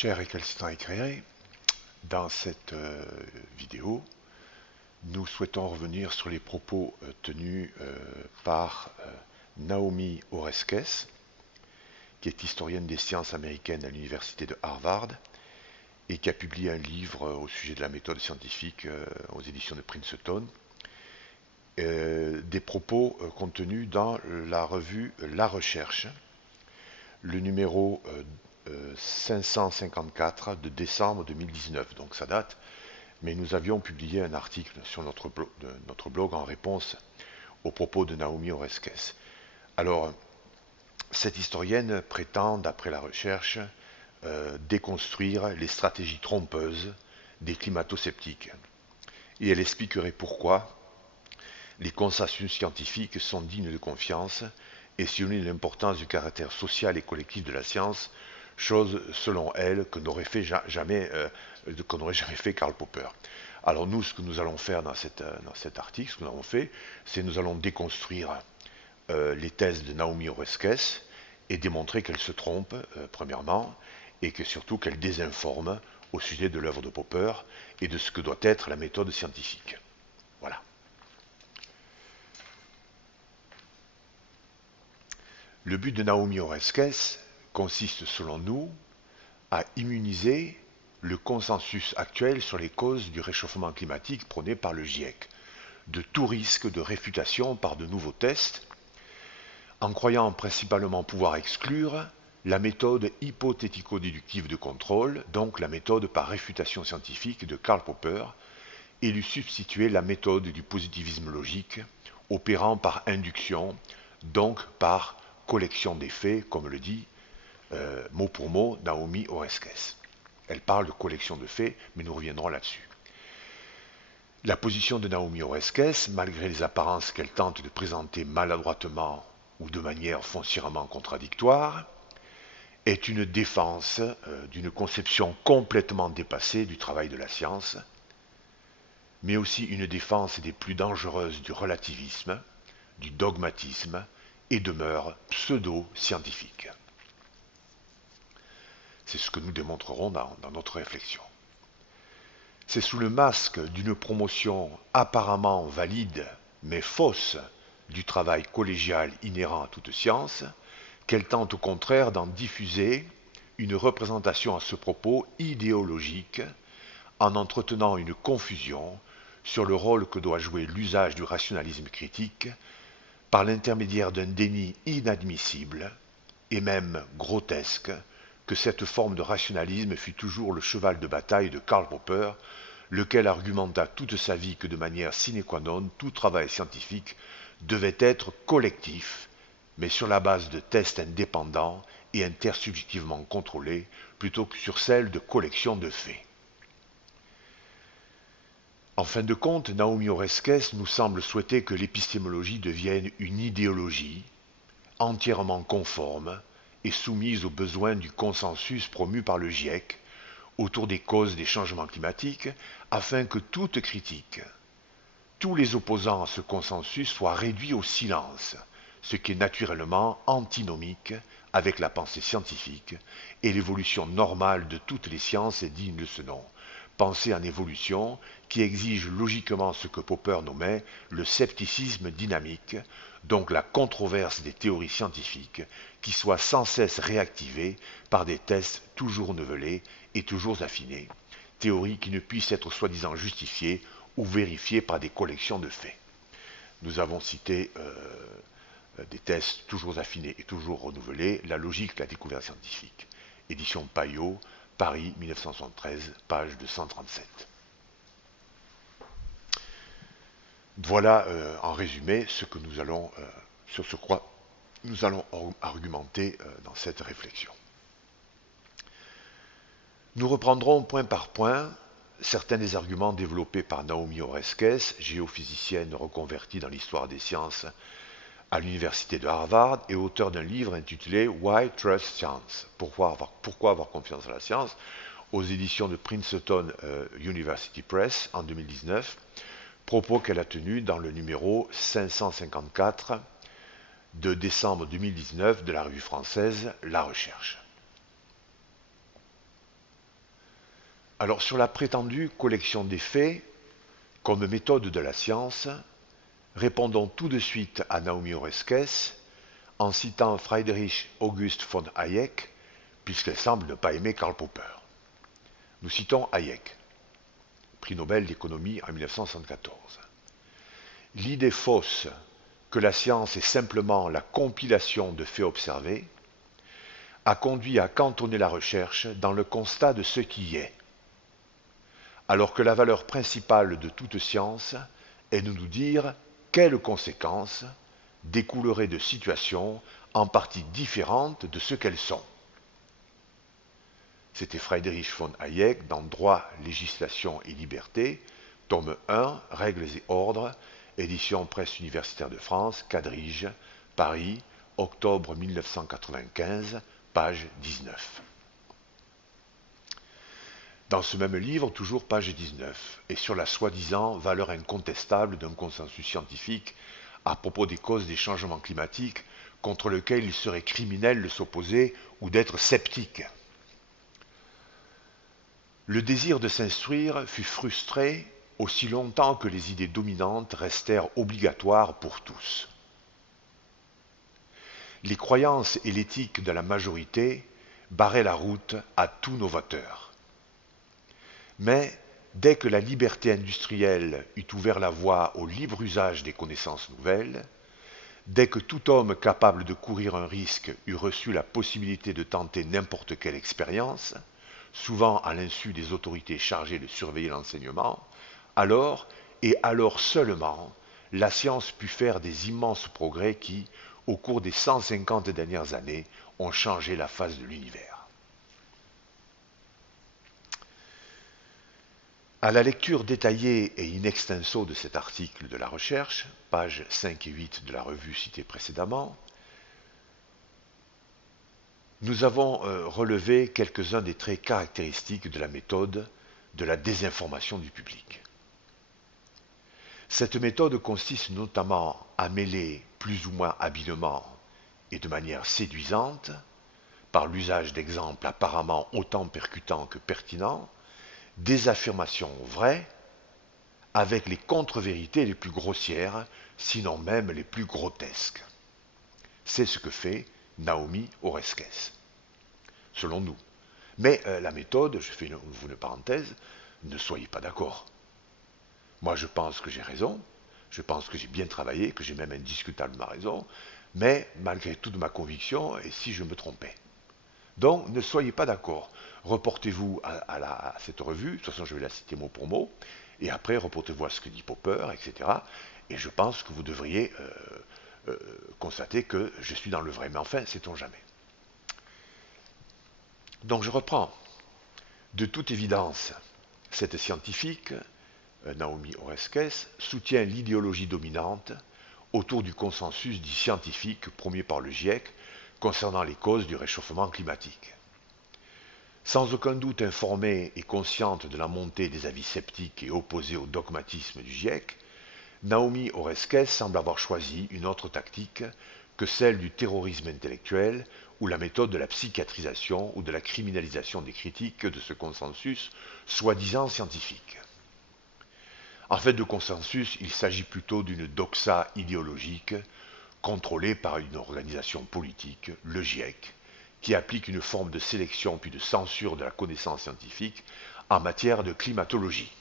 Chers récalcitrants éclairés, dans cette vidéo, nous souhaitons revenir sur les propos tenus par Naomi Oreskes, qui est historienne des sciences américaines à l'université de Harvard et qui a publié un livre au sujet de la méthode scientifique aux éditions de Princeton. Des propos contenus dans la revue La Recherche, le numéro 554 de décembre 2019, donc ça date, mais nous avions publié un article sur notre blog en réponse aux propos de Naomi Oreskes. Alors, cette historienne prétend, d'après la recherche, déconstruire les stratégies trompeuses des climato-sceptiques. Et elle expliquerait pourquoi les consensus scientifiques sont dignes de confiance et souligne l'importance du caractère social et collectif de la science, chose selon elle que n'aurait jamais fait Karl Popper. Alors nous, ce que nous allons faire dans cet article, ce que nous avons fait, c'est nous allons déconstruire les thèses de Naomi Oreskes et démontrer qu'elle se trompe, premièrement, et que surtout qu'elle désinforme au sujet de l'œuvre de Popper et de ce que doit être la méthode scientifique. Voilà. Le but de Naomi Oreskes consiste, selon nous, à immuniser le consensus actuel sur les causes du réchauffement climatique prôné par le GIEC, de tout risque de réfutation par de nouveaux tests, en croyant principalement pouvoir exclure la méthode hypothético-déductive de contrôle, donc la méthode par réfutation scientifique de Karl Popper, et lui substituer la méthode du positivisme logique, opérant par induction, donc par collection des faits, comme le dit mot pour mot Naomi Oreskes. Elle parle de collection de faits, mais nous reviendrons là-dessus. La position de Naomi Oreskes, malgré les apparences qu'elle tente de présenter maladroitement ou de manière foncièrement contradictoire, est une défense d'une conception complètement dépassée du travail de la science, mais aussi une défense des plus dangereuses du relativisme, du dogmatisme et de mœurs pseudo-scientifiques. C'est ce que nous démontrerons dans notre réflexion. C'est sous le masque d'une promotion apparemment valide, mais fausse, du travail collégial inhérent à toute science, qu'elle tente au contraire d'en diffuser une représentation à ce propos idéologique, en entretenant une confusion sur le rôle que doit jouer l'usage du rationalisme critique par l'intermédiaire d'un déni inadmissible et même grotesque que cette forme de rationalisme fut toujours le cheval de bataille de Karl Popper, lequel argumenta toute sa vie que de manière sine qua non, tout travail scientifique devait être collectif, mais sur la base de tests indépendants et intersubjectivement contrôlés, plutôt que sur celle de collection de faits. En fin de compte, Naomi Oreskes nous semble souhaiter que l'épistémologie devienne une idéologie entièrement conforme et soumise aux besoins du consensus promu par le GIEC autour des causes des changements climatiques, afin que toute critique, tous les opposants à ce consensus soient réduits au silence, ce qui est naturellement antinomique avec la pensée scientifique et l'évolution normale de toutes les sciences est digne de ce nom. Pensée en évolution qui exige logiquement ce que Popper nommait le scepticisme dynamique, donc la controverse des théories scientifiques qui soit sans cesse réactivée par des tests toujours nivelés et toujours affinés, théories qui ne puissent être soi-disant justifiées ou vérifiées par des collections de faits. Nous avons cité des tests toujours affinés et toujours renouvelés, la logique de la découverte scientifique. Édition Payot, Paris 1973, page 237. Voilà en résumé ce que nous allons, sur ce quoi nous allons argumenter dans cette réflexion. Nous reprendrons point par point certains des arguments développés par Naomi Oreskes, géophysicienne reconvertie dans l'histoire des sciences à l'université de Harvard et auteur d'un livre intitulé Why Trust Science? Pourquoi avoir confiance en la science? Aux éditions de Princeton University Press en 2019, propos qu'elle a tenus dans le numéro 554 de décembre 2019 de la revue française La Recherche. Alors sur la prétendue collection des faits comme méthode de la science, répondons tout de suite à Naomi Oreskes en citant Friedrich August von Hayek, puisqu'elle semble ne pas aimer Karl Popper. Nous citons Hayek, prix Nobel d'économie en 1974. L'idée fausse que la science est simplement la compilation de faits observés a conduit à cantonner la recherche dans le constat de ce qui est, alors que la valeur principale de toute science est de nous dire quelles conséquences découleraient de situations en partie différentes de ce qu'elles sont. C'était Friedrich von Hayek dans Droit, législation et liberté, tome 1, Règles et ordres, édition Presse universitaire de France, Quadrige, Paris, octobre 1995, page 19. Dans ce même livre, toujours page 19, et sur la soi-disant valeur incontestable d'un consensus scientifique à propos des causes des changements climatiques contre lesquels il serait criminel de s'opposer ou d'être sceptique. Le désir de s'instruire fut frustré aussi longtemps que les idées dominantes restèrent obligatoires pour tous. Les croyances et l'éthique de la majorité barraient la route à tous novateurs. Mais dès que la liberté industrielle eut ouvert la voie au libre usage des connaissances nouvelles, dès que tout homme capable de courir un risque eut reçu la possibilité de tenter n'importe quelle expérience, souvent à l'insu des autorités chargées de surveiller l'enseignement, alors, et alors seulement, la science put faire des immenses progrès qui, au cours des 150 dernières années, ont changé la face de l'univers. À la lecture détaillée et in extenso de cet article de la recherche, pages 5 et 8 de la revue citée précédemment, nous avons relevé quelques-uns des traits caractéristiques de la méthode de la désinformation du public. Cette méthode consiste notamment à mêler plus ou moins habilement et de manière séduisante, par l'usage d'exemples apparemment autant percutants que pertinents, des affirmations vraies avec les contre-vérités les plus grossières, sinon même les plus grotesques. C'est ce que fait Naomi Oreskes, selon nous. Mais la méthode, je fais une parenthèse, ne soyez pas d'accord. Moi je pense que j'ai raison, je pense que j'ai bien travaillé, que j'ai même indiscutablement raison, mais malgré toute ma conviction, et si je me trompais. Donc ne soyez pas d'accord. Reportez-vous à cette revue, de toute façon je vais la citer mot pour mot, et après reportez-vous à ce que dit Popper, etc. Et je pense que vous devriez constater que je suis dans le vrai. Mais enfin, sait-on jamais. Donc je reprends. De toute évidence, cette scientifique, Naomi Oreskes, soutient l'idéologie dominante autour du consensus dit scientifique promu par le GIEC concernant les causes du réchauffement climatique. Sans aucun doute informée et consciente de la montée des avis sceptiques et opposés au dogmatisme du GIEC, Naomi Oreskes semble avoir choisi une autre tactique que celle du terrorisme intellectuel ou la méthode de la psychiatrisation ou de la criminalisation des critiques de ce consensus soi-disant scientifique. En fait de consensus, il s'agit plutôt d'une doxa idéologique contrôlée par une organisation politique, le GIEC, qui applique une forme de sélection puis de censure de la connaissance scientifique en matière de climatologie.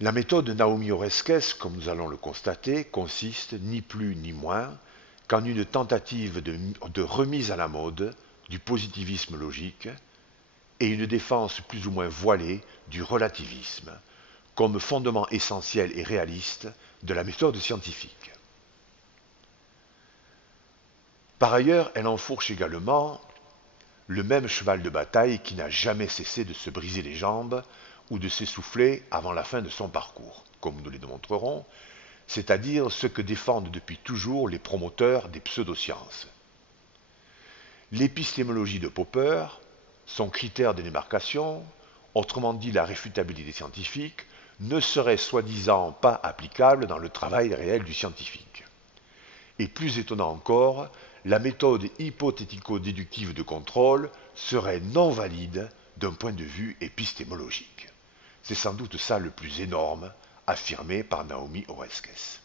La méthode de Naomi Oreskes, comme nous allons le constater, consiste ni plus ni moins qu'en une tentative de remise à la mode du positivisme logique et une défense plus ou moins voilée du relativisme comme fondement essentiel et réaliste de la méthode scientifique. Par ailleurs, elle enfourche également le même cheval de bataille qui n'a jamais cessé de se briser les jambes ou de s'essouffler avant la fin de son parcours, comme nous le démontrerons, c'est-à-dire ce que défendent depuis toujours les promoteurs des pseudosciences. L'épistémologie de Popper, son critère de démarcation, autrement dit la réfutabilité scientifique, ne serait soi-disant pas applicable dans le travail réel du scientifique. Et plus étonnant encore, la méthode hypothético-déductive de contrôle serait non valide d'un point de vue épistémologique. C'est sans doute ça le plus énorme affirmé par Naomi Oreskes.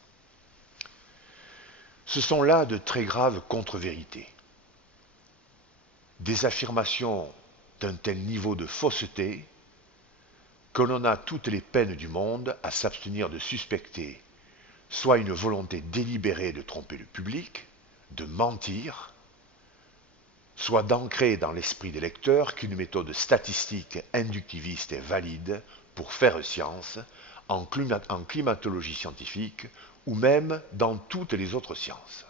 Ce sont là de très graves contre-vérités. Des affirmations d'un tel niveau de fausseté que l'on a toutes les peines du monde à s'abstenir de suspecter soit une volonté délibérée de tromper le public, de mentir, soit d'ancrer dans l'esprit des lecteurs qu'une méthode statistique inductiviste est valide pour faire science en climatologie scientifique ou même dans toutes les autres sciences.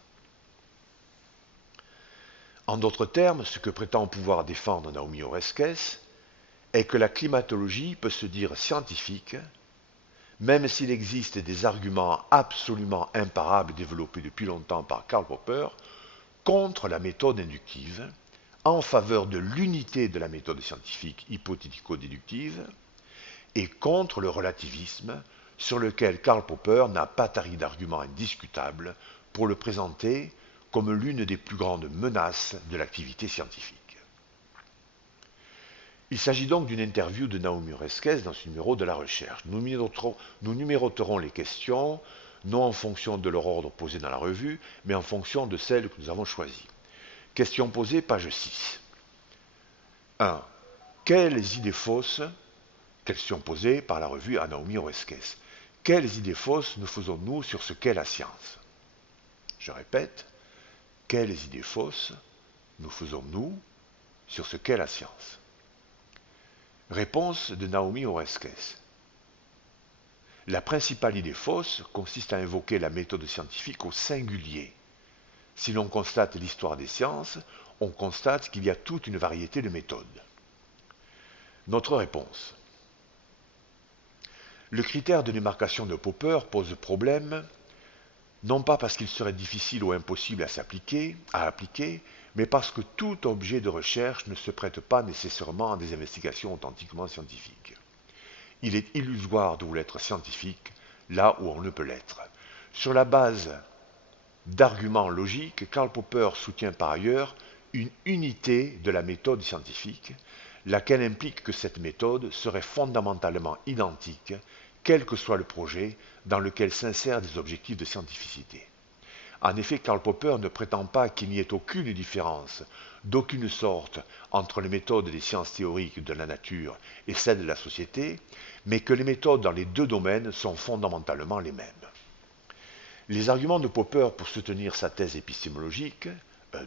En d'autres termes, ce que prétend pouvoir défendre Naomi Oreskes est que la climatologie peut se dire scientifique, même s'il existe des arguments absolument imparables développés depuis longtemps par Karl Popper contre la méthode inductive, en faveur de l'unité de la méthode scientifique hypothético-déductive et contre le relativisme sur lequel Karl Popper n'a pas tari d'arguments indiscutables pour le présenter comme l'une des plus grandes menaces de l'activité scientifique. Il s'agit donc d'une interview de Naomi Oreskes dans ce numéro de La Recherche. Nous numéroterons les questions, non en fonction de leur ordre posé dans la revue, mais en fonction de celles que nous avons choisies. Question posée, page 6. 1. Quelles idées fausses, question posée par la revue à Naomi Oreskes, quelles idées fausses nous faisons-nous sur ce qu'est la science? Je répète, quelles idées fausses nous faisons-nous sur ce qu'est la science? Réponse de Naomi Oreskes. La principale idée fausse consiste à invoquer la méthode scientifique au singulier. Si l'on constate l'histoire des sciences, on constate qu'il y a toute une variété de méthodes. Notre réponse. Le critère de démarcation de Popper pose problème, non pas parce qu'il serait difficile ou impossible à appliquer, mais parce que tout objet de recherche ne se prête pas nécessairement à des investigations authentiquement scientifiques. Il est illusoire de vouloir être scientifique là où on ne peut l'être. Sur la base d'arguments logiques, Karl Popper soutient par ailleurs une unité de la méthode scientifique, laquelle implique que cette méthode serait fondamentalement identique, quel que soit le projet dans lequel s'insèrent des objectifs de scientificité. En effet, Karl Popper ne prétend pas qu'il n'y ait aucune différence, d'aucune sorte, entre les méthodes des sciences théoriques de la nature et celles de la société, mais que les méthodes dans les deux domaines sont fondamentalement les mêmes. Les arguments de Popper pour soutenir sa thèse épistémologique,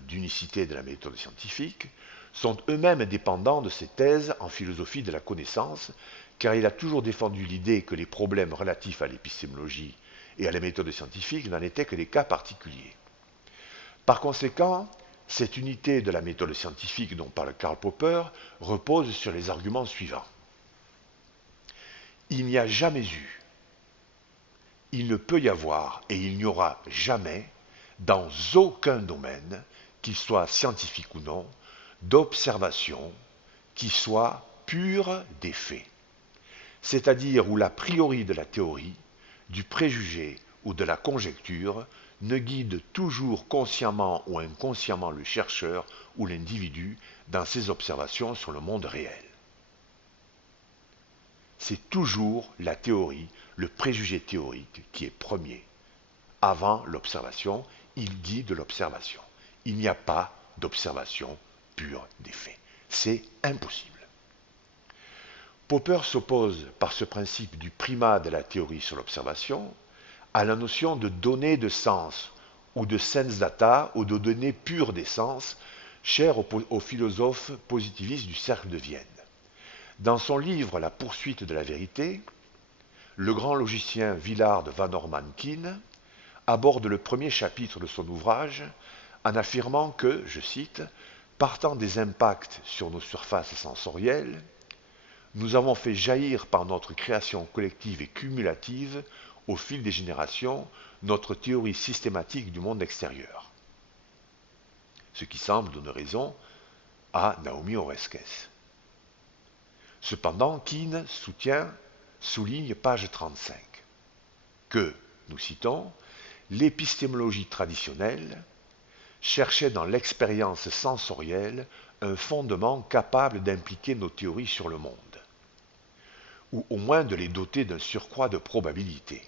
d'unicité de la méthode scientifique, sont eux-mêmes dépendants de ses thèses en philosophie de la connaissance, car il a toujours défendu l'idée que les problèmes relatifs à l'épistémologie et à la méthode scientifique n'en étaient que des cas particuliers. Par conséquent, cette unité de la méthode scientifique dont parle Karl Popper repose sur les arguments suivants. Il n'y a jamais eu, il ne peut y avoir et il n'y aura jamais, dans aucun domaine, qu'il soit scientifique ou non, d'observation qui soit pure des faits, c'est-à-dire où l'a priori de la théorie, du préjugé ou de la conjecture ne guide toujours consciemment ou inconsciemment le chercheur ou l'individu dans ses observations sur le monde réel. C'est toujours la théorie, le préjugé théorique qui est premier. Avant l'observation, il guide l'observation. Il n'y a pas d'observation pure des faits. C'est impossible. Popper s'oppose par ce principe du primat de la théorie sur l'observation à la notion de données de sens ou de sens data ou de données pures des sens, chère aux philosophes positivistes du cercle de Vienne. Dans son livre La poursuite de la vérité, le grand logicien Willard van Orman Quine aborde le premier chapitre de son ouvrage en affirmant que, je cite, « partant des impacts sur nos surfaces sensorielles, nous avons fait jaillir par notre création collective et cumulative, au fil des générations, notre théorie systématique du monde extérieur. » Ce qui semble donner raison à Naomi Oreskes. Cependant, Quine souligne page 35 que, nous citons, l'épistémologie traditionnelle cherchait dans l'expérience sensorielle un fondement capable d'impliquer nos théories sur le monde, ou au moins de les doter d'un surcroît de probabilité.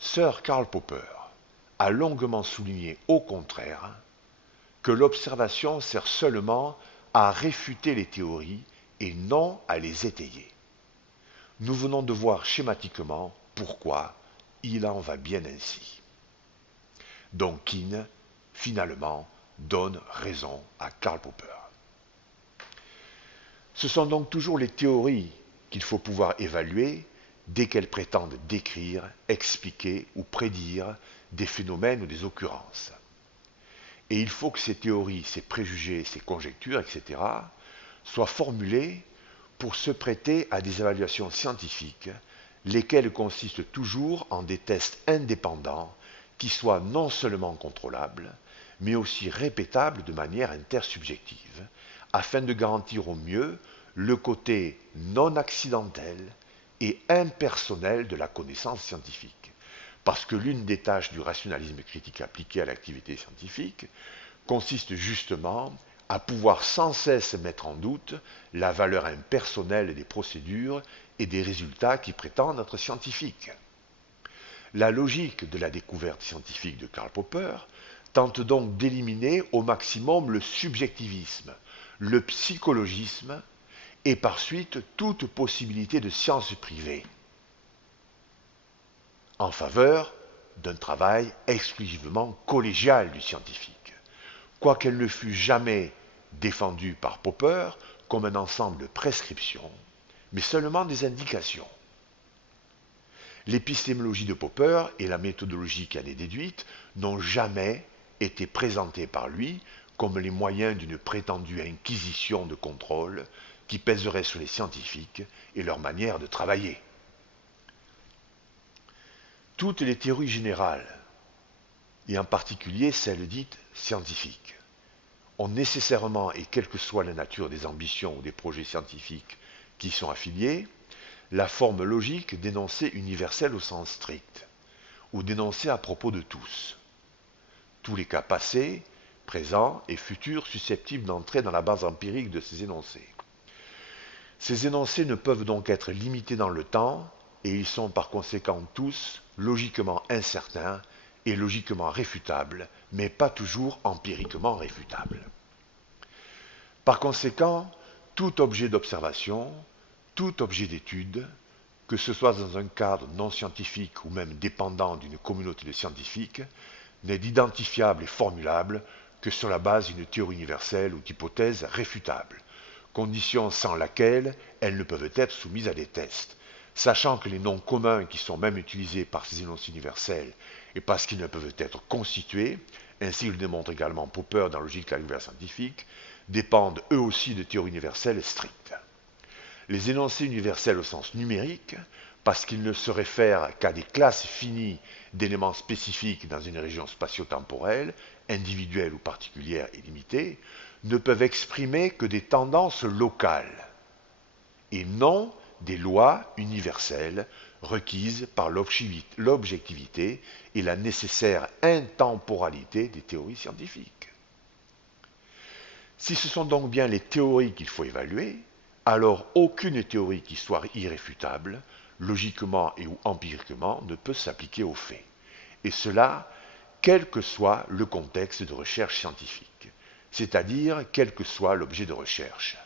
Sir Karl Popper a longuement souligné au contraire que l'observation sert seulement à réfuter les théories et non à les étayer. Nous venons de voir schématiquement pourquoi il en va bien ainsi. Donc Kuhn, finalement, donne raison à Karl Popper. Ce sont donc toujours les théories qu'il faut pouvoir évaluer dès qu'elles prétendent décrire, expliquer ou prédire des phénomènes ou des occurrences. Et il faut que ces théories, ces préjugés, ces conjectures, etc., soient formulées pour se prêter à des évaluations scientifiques, lesquelles consistent toujours en des tests indépendants qui soient non seulement contrôlables, mais aussi répétables de manière intersubjective, afin de garantir au mieux le côté non accidentel et impersonnel de la connaissance scientifique. Parce que l'une des tâches du rationalisme critique appliqué à l'activité scientifique consiste justement à pouvoir sans cesse mettre en doute la valeur impersonnelle des procédures et des résultats qui prétendent être scientifiques. La logique de la découverte scientifique de Karl Popper tente donc d'éliminer au maximum le subjectivisme, le psychologisme et par suite toute possibilité de science privée, en faveur d'un travail exclusivement collégial du scientifique, quoiqu'elle ne fût jamais défendue par Popper comme un ensemble de prescriptions, mais seulement des indications. L'épistémologie de Popper et la méthodologie qui en est déduite n'ont jamais été présentées par lui comme les moyens d'une prétendue inquisition de contrôle qui pèserait sur les scientifiques et leur manière de travailler. Toutes les théories générales, et en particulier celles dites scientifiques, ont nécessairement, et quelle que soit la nature des ambitions ou des projets scientifiques qui y sont affiliés, la forme logique d'énoncé universel au sens strict, ou d'énoncé à propos de tous. Tous les cas passés, présents et futurs susceptibles d'entrer dans la base empirique de ces énoncés. Ces énoncés ne peuvent donc être limités dans le temps, et ils sont par conséquent tous logiquement incertains et logiquement réfutables, mais pas toujours empiriquement réfutables. Par conséquent, tout objet d'observation, tout objet d'étude, que ce soit dans un cadre non scientifique ou même dépendant d'une communauté de scientifiques, n'est identifiable et formulable que sur la base d'une théorie universelle ou d'hypothèses réfutables, condition sans laquelle elles ne peuvent être soumises à des tests, sachant que les noms communs qui sont même utilisés par ces énoncés universels et parce qu'ils ne peuvent être constitués, ainsi que le démontre également Popper dans la logique de la découverte scientifique, dépendent eux aussi de théories universelles strictes. Les énoncés universels au sens numérique, parce qu'ils ne se réfèrent qu'à des classes finies d'éléments spécifiques dans une région spatio-temporelle, individuelle ou particulière et limitée, ne peuvent exprimer que des tendances locales, et non des lois universelles requises par l'objectivité et la nécessaire intemporalité des théories scientifiques. Si ce sont donc bien les théories qu'il faut évaluer, alors aucune théorie qui soit irréfutable, logiquement et ou empiriquement, ne peut s'appliquer aux faits. Et cela, quel que soit le contexte de recherche scientifique, c'est-à-dire quel que soit l'objet de recherche.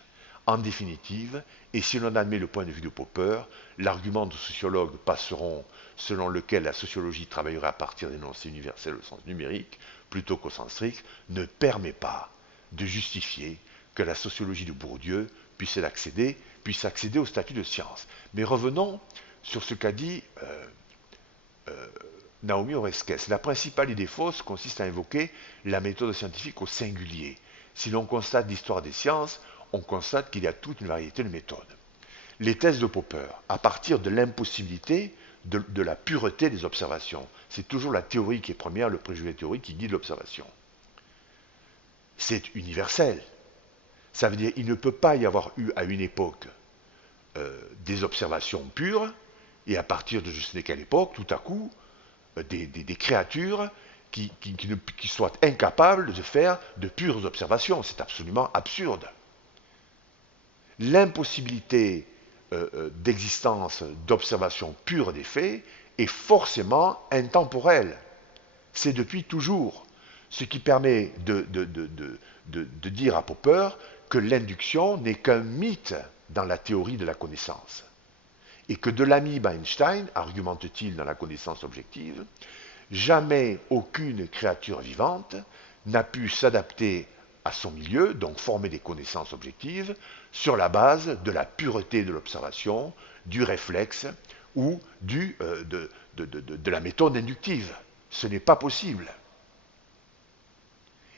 En définitive, et si l'on admet le point de vue de Popper, l'argument de sociologues passeront selon lequel la sociologie travaillerait à partir d'énoncés universels au sens numérique plutôt qu'au sens strict, ne permet pas de justifier que la sociologie de Bourdieu puisse accéder au statut de science. Mais revenons sur ce qu'a dit Naomi Oreskes. La principale idée fausse consiste à invoquer la méthode scientifique au singulier. Si l'on constate l'histoire des sciences, on constate qu'il y a toute une variété de méthodes. Les thèses de Popper, à partir de l'impossibilité de la pureté des observations, c'est toujours la théorie qui est première, le préjugé théorique qui guide l'observation. C'est universel. Ça veut dire qu'il ne peut pas y avoir eu à une époque des observations pures, et à partir de je ne sais quelle époque, tout à coup, des créatures qui soit incapable de faire de pures observations. C'est absolument absurde. L'impossibilité d'existence d'observations pures des faits est forcément intemporelle. C'est depuis toujours. Ce qui permet de dire à Popper que l'induction n'est qu'un mythe dans la théorie de la connaissance. Et que de l'amibe à Einstein, argumente-t-il dans la connaissance objective, jamais aucune créature vivante n'a pu s'adapter à son milieu, donc former des connaissances objectives, sur la base de la pureté de l'observation, du réflexe ou de la méthode inductive. Ce n'est pas possible.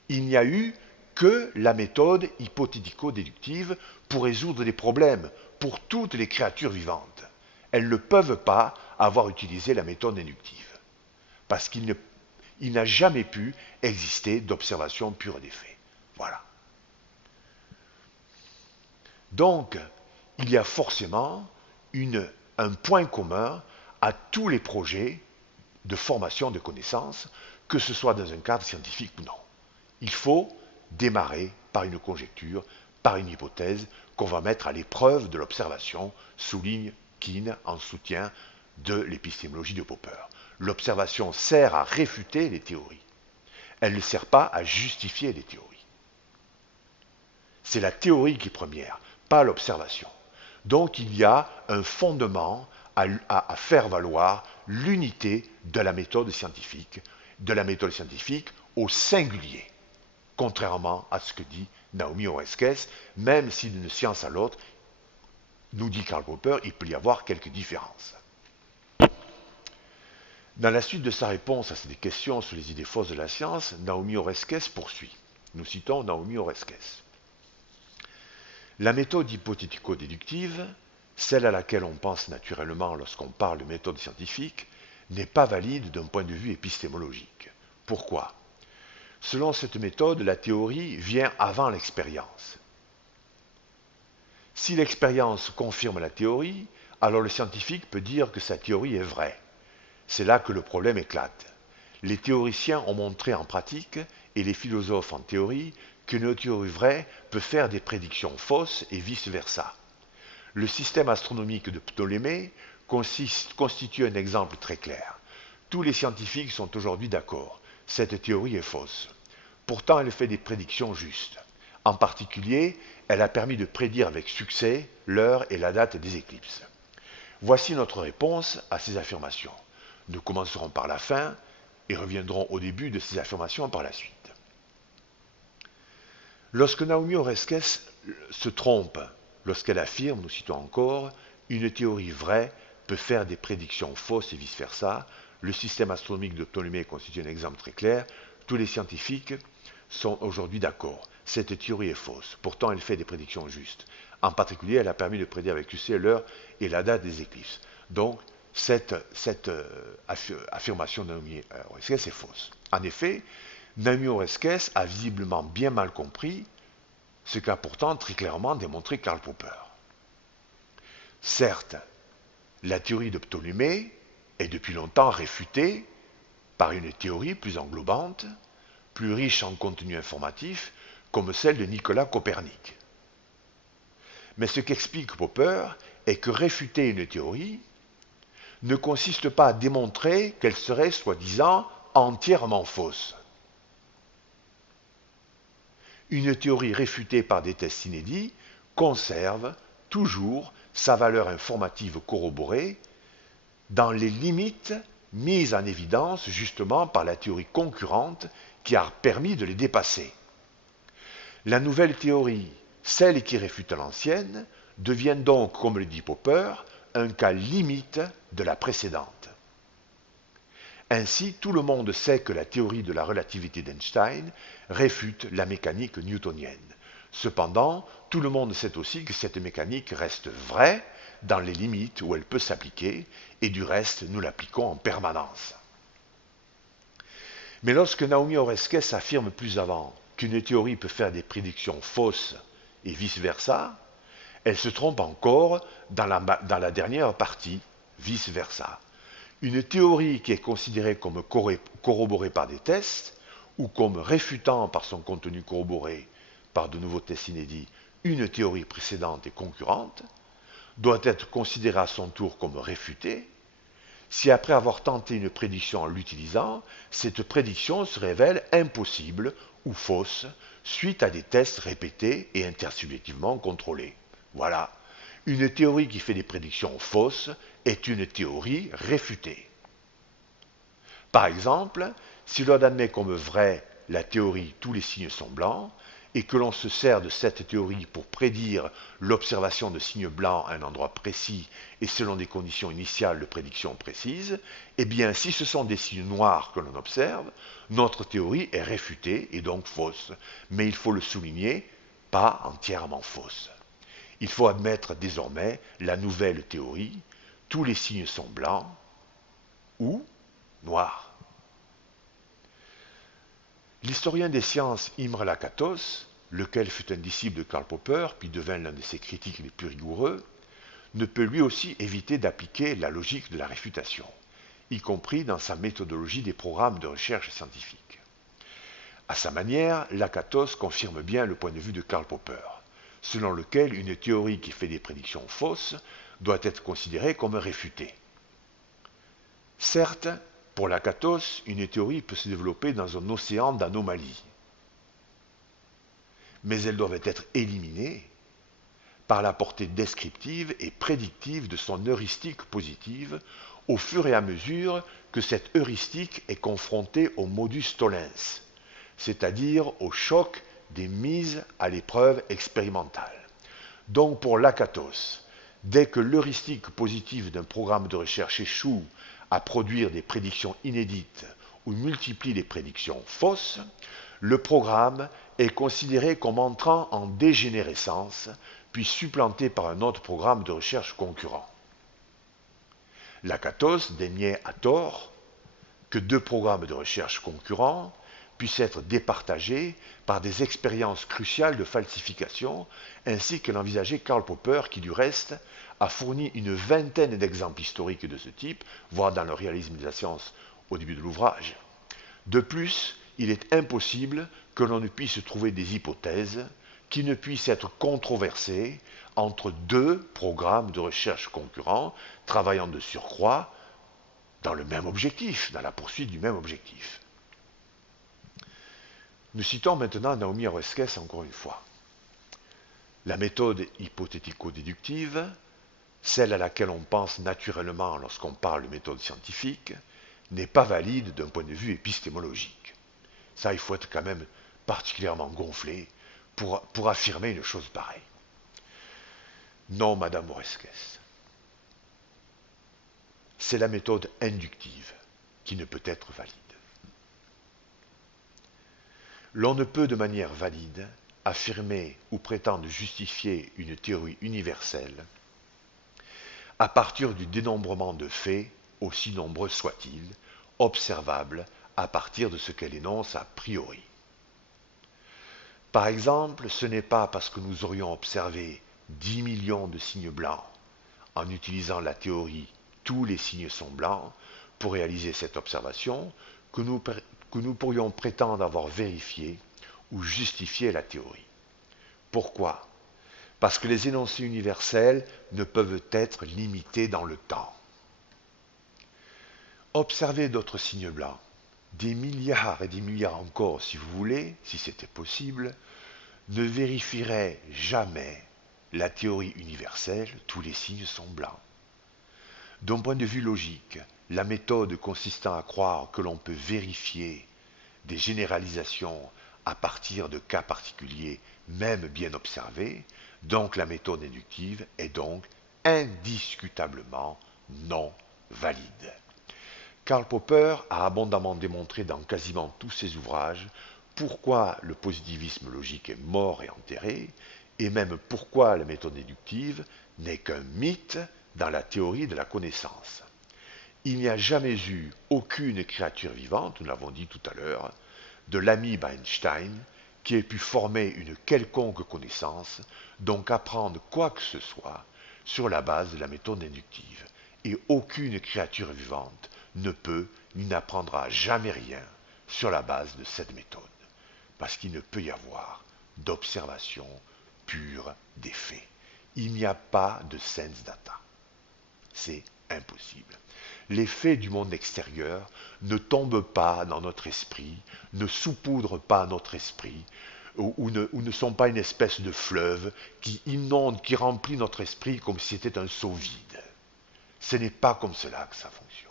Il n'y a eu que la méthode hypothético-déductive pour résoudre des problèmes pour toutes les créatures vivantes. Elles ne peuvent pas avoir utilisé la méthode inductive, parce qu'il n'a jamais pu exister d'observation pure des faits. Voilà. Donc, il y a forcément un point commun à tous les projets de formation de connaissances, que ce soit dans un cadre scientifique ou non. Il faut démarrer par une conjecture, par une hypothèse qu'on va mettre à l'épreuve de l'observation, souligne Keane en soutien de l'épistémologie de Popper. L'observation sert à réfuter les théories. Elle ne sert pas à justifier les théories. C'est la théorie qui est première, pas l'observation. Donc il y a un fondement à faire valoir l'unité de la méthode scientifique au singulier, contrairement à ce que dit Naomi Oreskes, même si d'une science à l'autre, nous dit Karl Popper, il peut y avoir quelques différences. Dans la suite de sa réponse à ces questions sur les idées fausses de la science, Naomi Oreskes poursuit. Nous citons Naomi Oreskes. La méthode hypothético-déductive, celle à laquelle on pense naturellement lorsqu'on parle de méthode scientifique, n'est pas valide d'un point de vue épistémologique. Pourquoi ? Selon cette méthode, la théorie vient avant l'expérience. Si l'expérience confirme la théorie, alors le scientifique peut dire que sa théorie est vraie. C'est là que le problème éclate. Les théoriciens ont montré en pratique, et les philosophes en théorie, qu'une théorie vraie peut faire des prédictions fausses et vice-versa. Le système astronomique de Ptolémée constitue un exemple très clair. Tous les scientifiques sont aujourd'hui d'accord. Cette théorie est fausse. Pourtant, elle fait des prédictions justes. En particulier, elle a permis de prédire avec succès l'heure et la date des éclipses. Voici notre réponse à ces affirmations. Nous commencerons par la fin et reviendrons au début de ces affirmations par la suite. Lorsque Naomi Oreskes se trompe, lorsqu'elle affirme, nous citons encore, une théorie vraie peut faire des prédictions fausses et vice-versa, le système astronomique de Ptolémée constitue un exemple très clair, tous les scientifiques sont aujourd'hui d'accord. Cette théorie est fausse, pourtant elle fait des prédictions justes. En particulier, elle a permis de prédire avec succès l'heure et la date des éclipses. Donc, cette affirmation de Naomi Oreskes est fausse. En effet, Naomi Oreskes a visiblement bien mal compris ce qu'a pourtant très clairement démontré Karl Popper. Certes, la théorie de Ptolémée est depuis longtemps réfutée par une théorie plus englobante, plus riche en contenu informatif, comme celle de Nicolas Copernic. Mais ce qu'explique Popper est que réfuter une théorie ne consiste pas à démontrer qu'elle serait soi-disant entièrement fausse. Une théorie réfutée par des tests inédits conserve toujours sa valeur informative corroborée dans les limites mises en évidence justement par la théorie concurrente qui a permis de les dépasser. La nouvelle théorie, celle qui réfute l'ancienne, devient donc, comme le dit Popper, un cas limite de la précédente. Ainsi, tout le monde sait que la théorie de la relativité d'Einstein réfute la mécanique newtonienne. Cependant, tout le monde sait aussi que cette mécanique reste vraie dans les limites où elle peut s'appliquer, et du reste, nous l'appliquons en permanence. Mais lorsque Naomi Oreskes affirme plus avant qu'une théorie peut faire des prédictions fausses et vice-versa, elle se trompe encore dans la dernière partie, vice-versa. Une théorie qui est considérée comme corroborée par des tests, ou comme réfutant par son contenu corroboré par de nouveaux tests inédits une théorie précédente et concurrente, doit être considérée à son tour comme réfutée si après avoir tenté une prédiction en l'utilisant, cette prédiction se révèle impossible ou fausse suite à des tests répétés et intersubjectivement contrôlés. Voilà. Une théorie qui fait des prédictions fausses est une théorie réfutée. Par exemple, si l'on admet comme vraie la théorie tous les signes sont blancs, et que l'on se sert de cette théorie pour prédire l'observation de signes blancs à un endroit précis et selon des conditions initiales de prédiction précises, eh bien si ce sont des signes noirs que l'on observe, notre théorie est réfutée et donc fausse. Mais il faut le souligner, pas entièrement fausse. Il faut admettre désormais la nouvelle théorie, tous les signes sont blancs ou noirs. L'historien des sciences Imre Lakatos, lequel fut un disciple de Karl Popper puis devint l'un de ses critiques les plus rigoureux, ne peut lui aussi éviter d'appliquer la logique de la réfutation, y compris dans sa méthodologie des programmes de recherche scientifique. À sa manière, Lakatos confirme bien le point de vue de Karl Popper, selon lequel une théorie qui fait des prédictions fausses doit être considérée comme réfutée. Certes, pour Lakatos, une théorie peut se développer dans un océan d'anomalies, mais elles doivent être éliminées par la portée descriptive et prédictive de son heuristique positive au fur et à mesure que cette heuristique est confrontée au modus tollens, c'est-à-dire au choc des mises à l'épreuve expérimentale. Donc pour Lakatos, dès que l'heuristique positive d'un programme de recherche échoue à produire des prédictions inédites ou multiplie les prédictions fausses, le programme est considéré comme entrant en dégénérescence, puis supplanté par un autre programme de recherche concurrent. Lakatos déniait à tort que deux programmes de recherche concurrents puissent être départagés par des expériences cruciales de falsification, ainsi que l'envisageait Karl Popper, qui du reste a fourni une vingtaine d'exemples historiques de ce type, voire dans le réalisme de la science au début de l'ouvrage. De plus, il est impossible que l'on ne puisse trouver des hypothèses qui ne puissent être controversées entre deux programmes de recherche concurrents travaillant de surcroît dans le même objectif, dans la poursuite du même objectif. Nous citons maintenant Naomi Oreskes encore une fois. La méthode hypothético-déductive, celle à laquelle on pense naturellement lorsqu'on parle de méthode scientifique, n'est pas valide d'un point de vue épistémologique. Ça, il faut être quand même particulièrement gonflé pour affirmer une chose pareille. Non, Madame Oreskes. C'est la méthode inductive qui ne peut être valide. L'on ne peut de manière valide affirmer ou prétendre justifier une théorie universelle à partir du dénombrement de faits, aussi nombreux soient-ils, observables à partir de ce qu'elle énonce a priori. Par exemple, ce n'est pas parce que nous aurions observé 10 millions de signes blancs en utilisant la théorie tous les signes sont blancs pour réaliser cette observation que nous pourrions prétendre avoir vérifié ou justifié la théorie. Pourquoi? Parce que les énoncés universels ne peuvent être limités dans le temps. Observer d'autres signes blancs, des milliards et des milliards encore si vous voulez, si c'était possible, ne vérifierait jamais la théorie universelle, tous les signes sont blancs. D'un point de vue logique, la méthode consistant à croire que l'on peut vérifier des généralisations à partir de cas particuliers, même bien observés, donc la méthode inductive est donc indiscutablement non valide. Karl Popper a abondamment démontré dans quasiment tous ses ouvrages pourquoi le positivisme logique est mort et enterré, et même pourquoi la méthode inductive n'est qu'un mythe dans la théorie de la connaissance. Il n'y a jamais eu aucune créature vivante, nous l'avons dit tout à l'heure, de l'amibe Einstein qui ait pu former une quelconque connaissance, donc apprendre quoi que ce soit sur la base de la méthode inductive. Et aucune créature vivante ne peut ni n'apprendra jamais rien sur la base de cette méthode, parce qu'il ne peut y avoir d'observation pure des faits. Il n'y a pas de sense data. C'est impossible. Les faits du monde extérieur ne tombent pas dans notre esprit, ne saupoudrent pas notre esprit, ou ne sont pas une espèce de fleuve qui inonde, qui remplit notre esprit comme si c'était un seau vide. Ce n'est pas comme cela que ça fonctionne.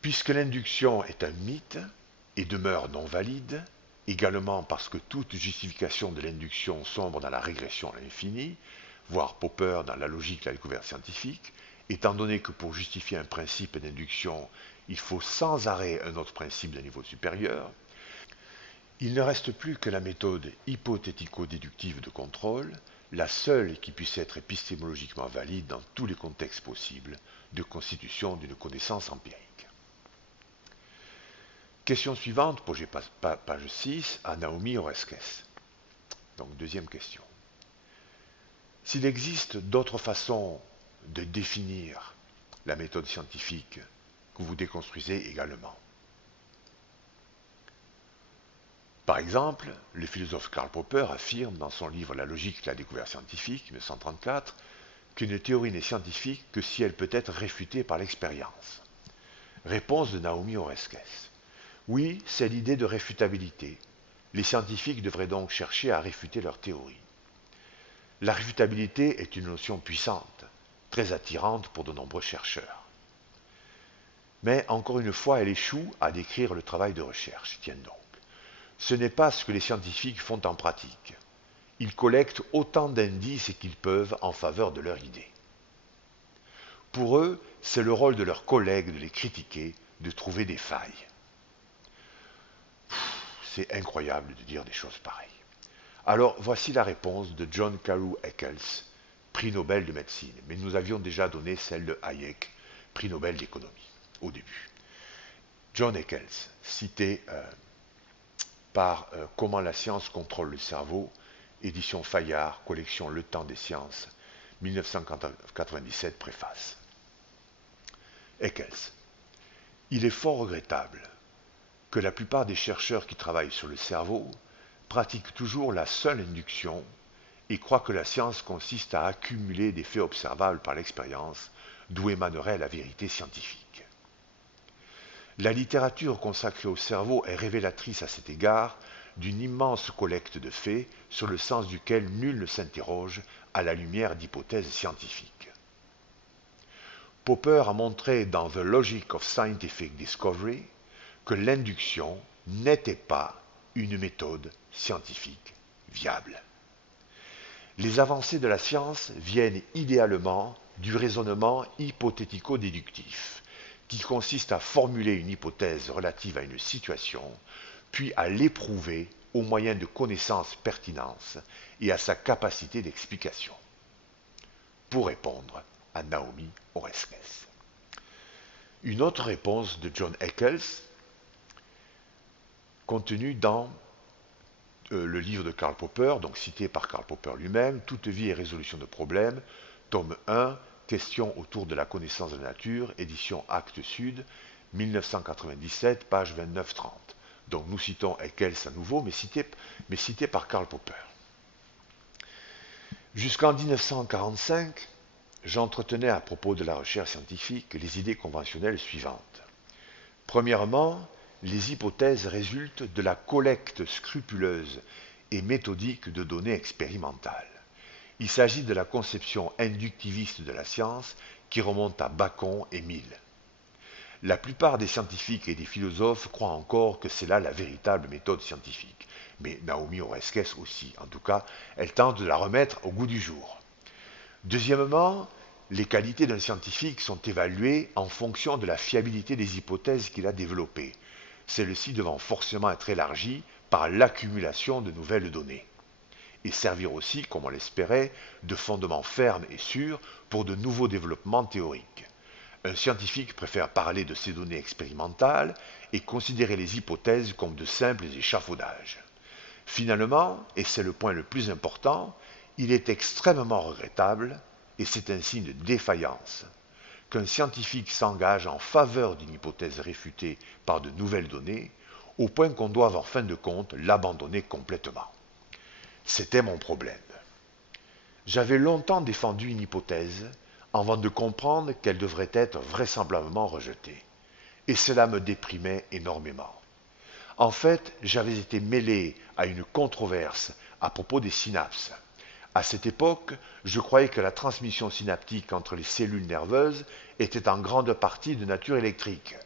Puisque l'induction est un mythe et demeure non valide, également parce que toute justification de l'induction sombre dans la régression à l'infini, voire Popper dans la logique de la découverte scientifique, étant donné que pour justifier un principe d'induction, il faut sans arrêt un autre principe d'un niveau supérieur, il ne reste plus que la méthode hypothético-déductive de contrôle, la seule qui puisse être épistémologiquement valide dans tous les contextes possibles de constitution d'une connaissance empirique. Question suivante, page 6, à Naomi Oreskes. Donc, deuxième question. S'il existe d'autres façons de définir la méthode scientifique que vous déconstruisez également. Par exemple, le philosophe Karl Popper affirme dans son livre La logique de la découverte scientifique, 1934, qu'une théorie n'est scientifique que si elle peut être réfutée par l'expérience. Réponse de Naomi Oreskes. Oui, c'est l'idée de réfutabilité. Les scientifiques devraient donc chercher à réfuter leur théorie. La réfutabilité est une notion puissante, très attirante pour de nombreux chercheurs. Mais encore une fois, elle échoue à décrire le travail de recherche. Tiens donc. Ce n'est pas ce que les scientifiques font en pratique. Ils collectent autant d'indices qu'ils peuvent en faveur de leur idée. Pour eux, c'est le rôle de leurs collègues de les critiquer, de trouver des failles. C'est incroyable de dire des choses pareilles. Alors, voici la réponse de John Carew Eccles, prix Nobel de médecine. Mais nous avions déjà donné celle de Hayek, prix Nobel d'économie, au début. John Eccles, cité par Comment la science contrôle le cerveau, édition Fayard, collection Le Temps des sciences, 1997, préface. Eccles. Il est fort regrettable que la plupart des chercheurs qui travaillent sur le cerveau pratiquent toujours la seule induction et croient que la science consiste à accumuler des faits observables par l'expérience, d'où émanerait la vérité scientifique. La littérature consacrée au cerveau est révélatrice à cet égard d'une immense collecte de faits sur le sens duquel nul ne s'interroge à la lumière d'hypothèses scientifiques. Popper a montré dans The Logic of Scientific Discovery que l'induction n'était pas une méthode scientifique viable. Les avancées de la science viennent idéalement du raisonnement hypothético-déductif, qui consiste à formuler une hypothèse relative à une situation, puis à l'éprouver au moyen de connaissances pertinentes et à sa capacité d'explication. Pour répondre à Naomi Oreskes. Une autre réponse de John Eccles, contenue dans le livre de Karl Popper, donc cité par Karl Popper lui-même, Toute vie et résolution de problèmes, tome 1, Questions autour de la connaissance de la nature, édition Actes Sud, 1997, page 29-30. Donc nous citons Eccles à nouveau, mais cité par Karl Popper. Jusqu'en 1945, j'entretenais à propos de la recherche scientifique les idées conventionnelles suivantes. Premièrement, les hypothèses résultent de la collecte scrupuleuse et méthodique de données expérimentales. Il s'agit de la conception inductiviste de la science qui remonte à Bacon et Mill. La plupart des scientifiques et des philosophes croient encore que c'est là la véritable méthode scientifique. Mais Naomi Oreskes aussi, en tout cas, elle tente de la remettre au goût du jour. Deuxièmement, les qualités d'un scientifique sont évaluées en fonction de la fiabilité des hypothèses qu'il a développées, celles-ci devant forcément être élargies par l'accumulation de nouvelles données, et servir aussi, comme on l'espérait, de fondement ferme et sûr pour de nouveaux développements théoriques. Un scientifique préfère parler de ces données expérimentales et considérer les hypothèses comme de simples échafaudages. Finalement, et c'est le point le plus important, il est extrêmement regrettable, et c'est un signe de défaillance, qu'un scientifique s'engage en faveur d'une hypothèse réfutée par de nouvelles données, au point qu'on doive en fin de compte l'abandonner complètement. C'était mon problème. J'avais longtemps défendu une hypothèse avant de comprendre qu'elle devrait être vraisemblablement rejetée. Et cela me déprimait énormément. En fait, j'avais été mêlé à une controverse à propos des synapses. À cette époque, je croyais que la transmission synaptique entre les cellules nerveuses était en grande partie de nature électrique.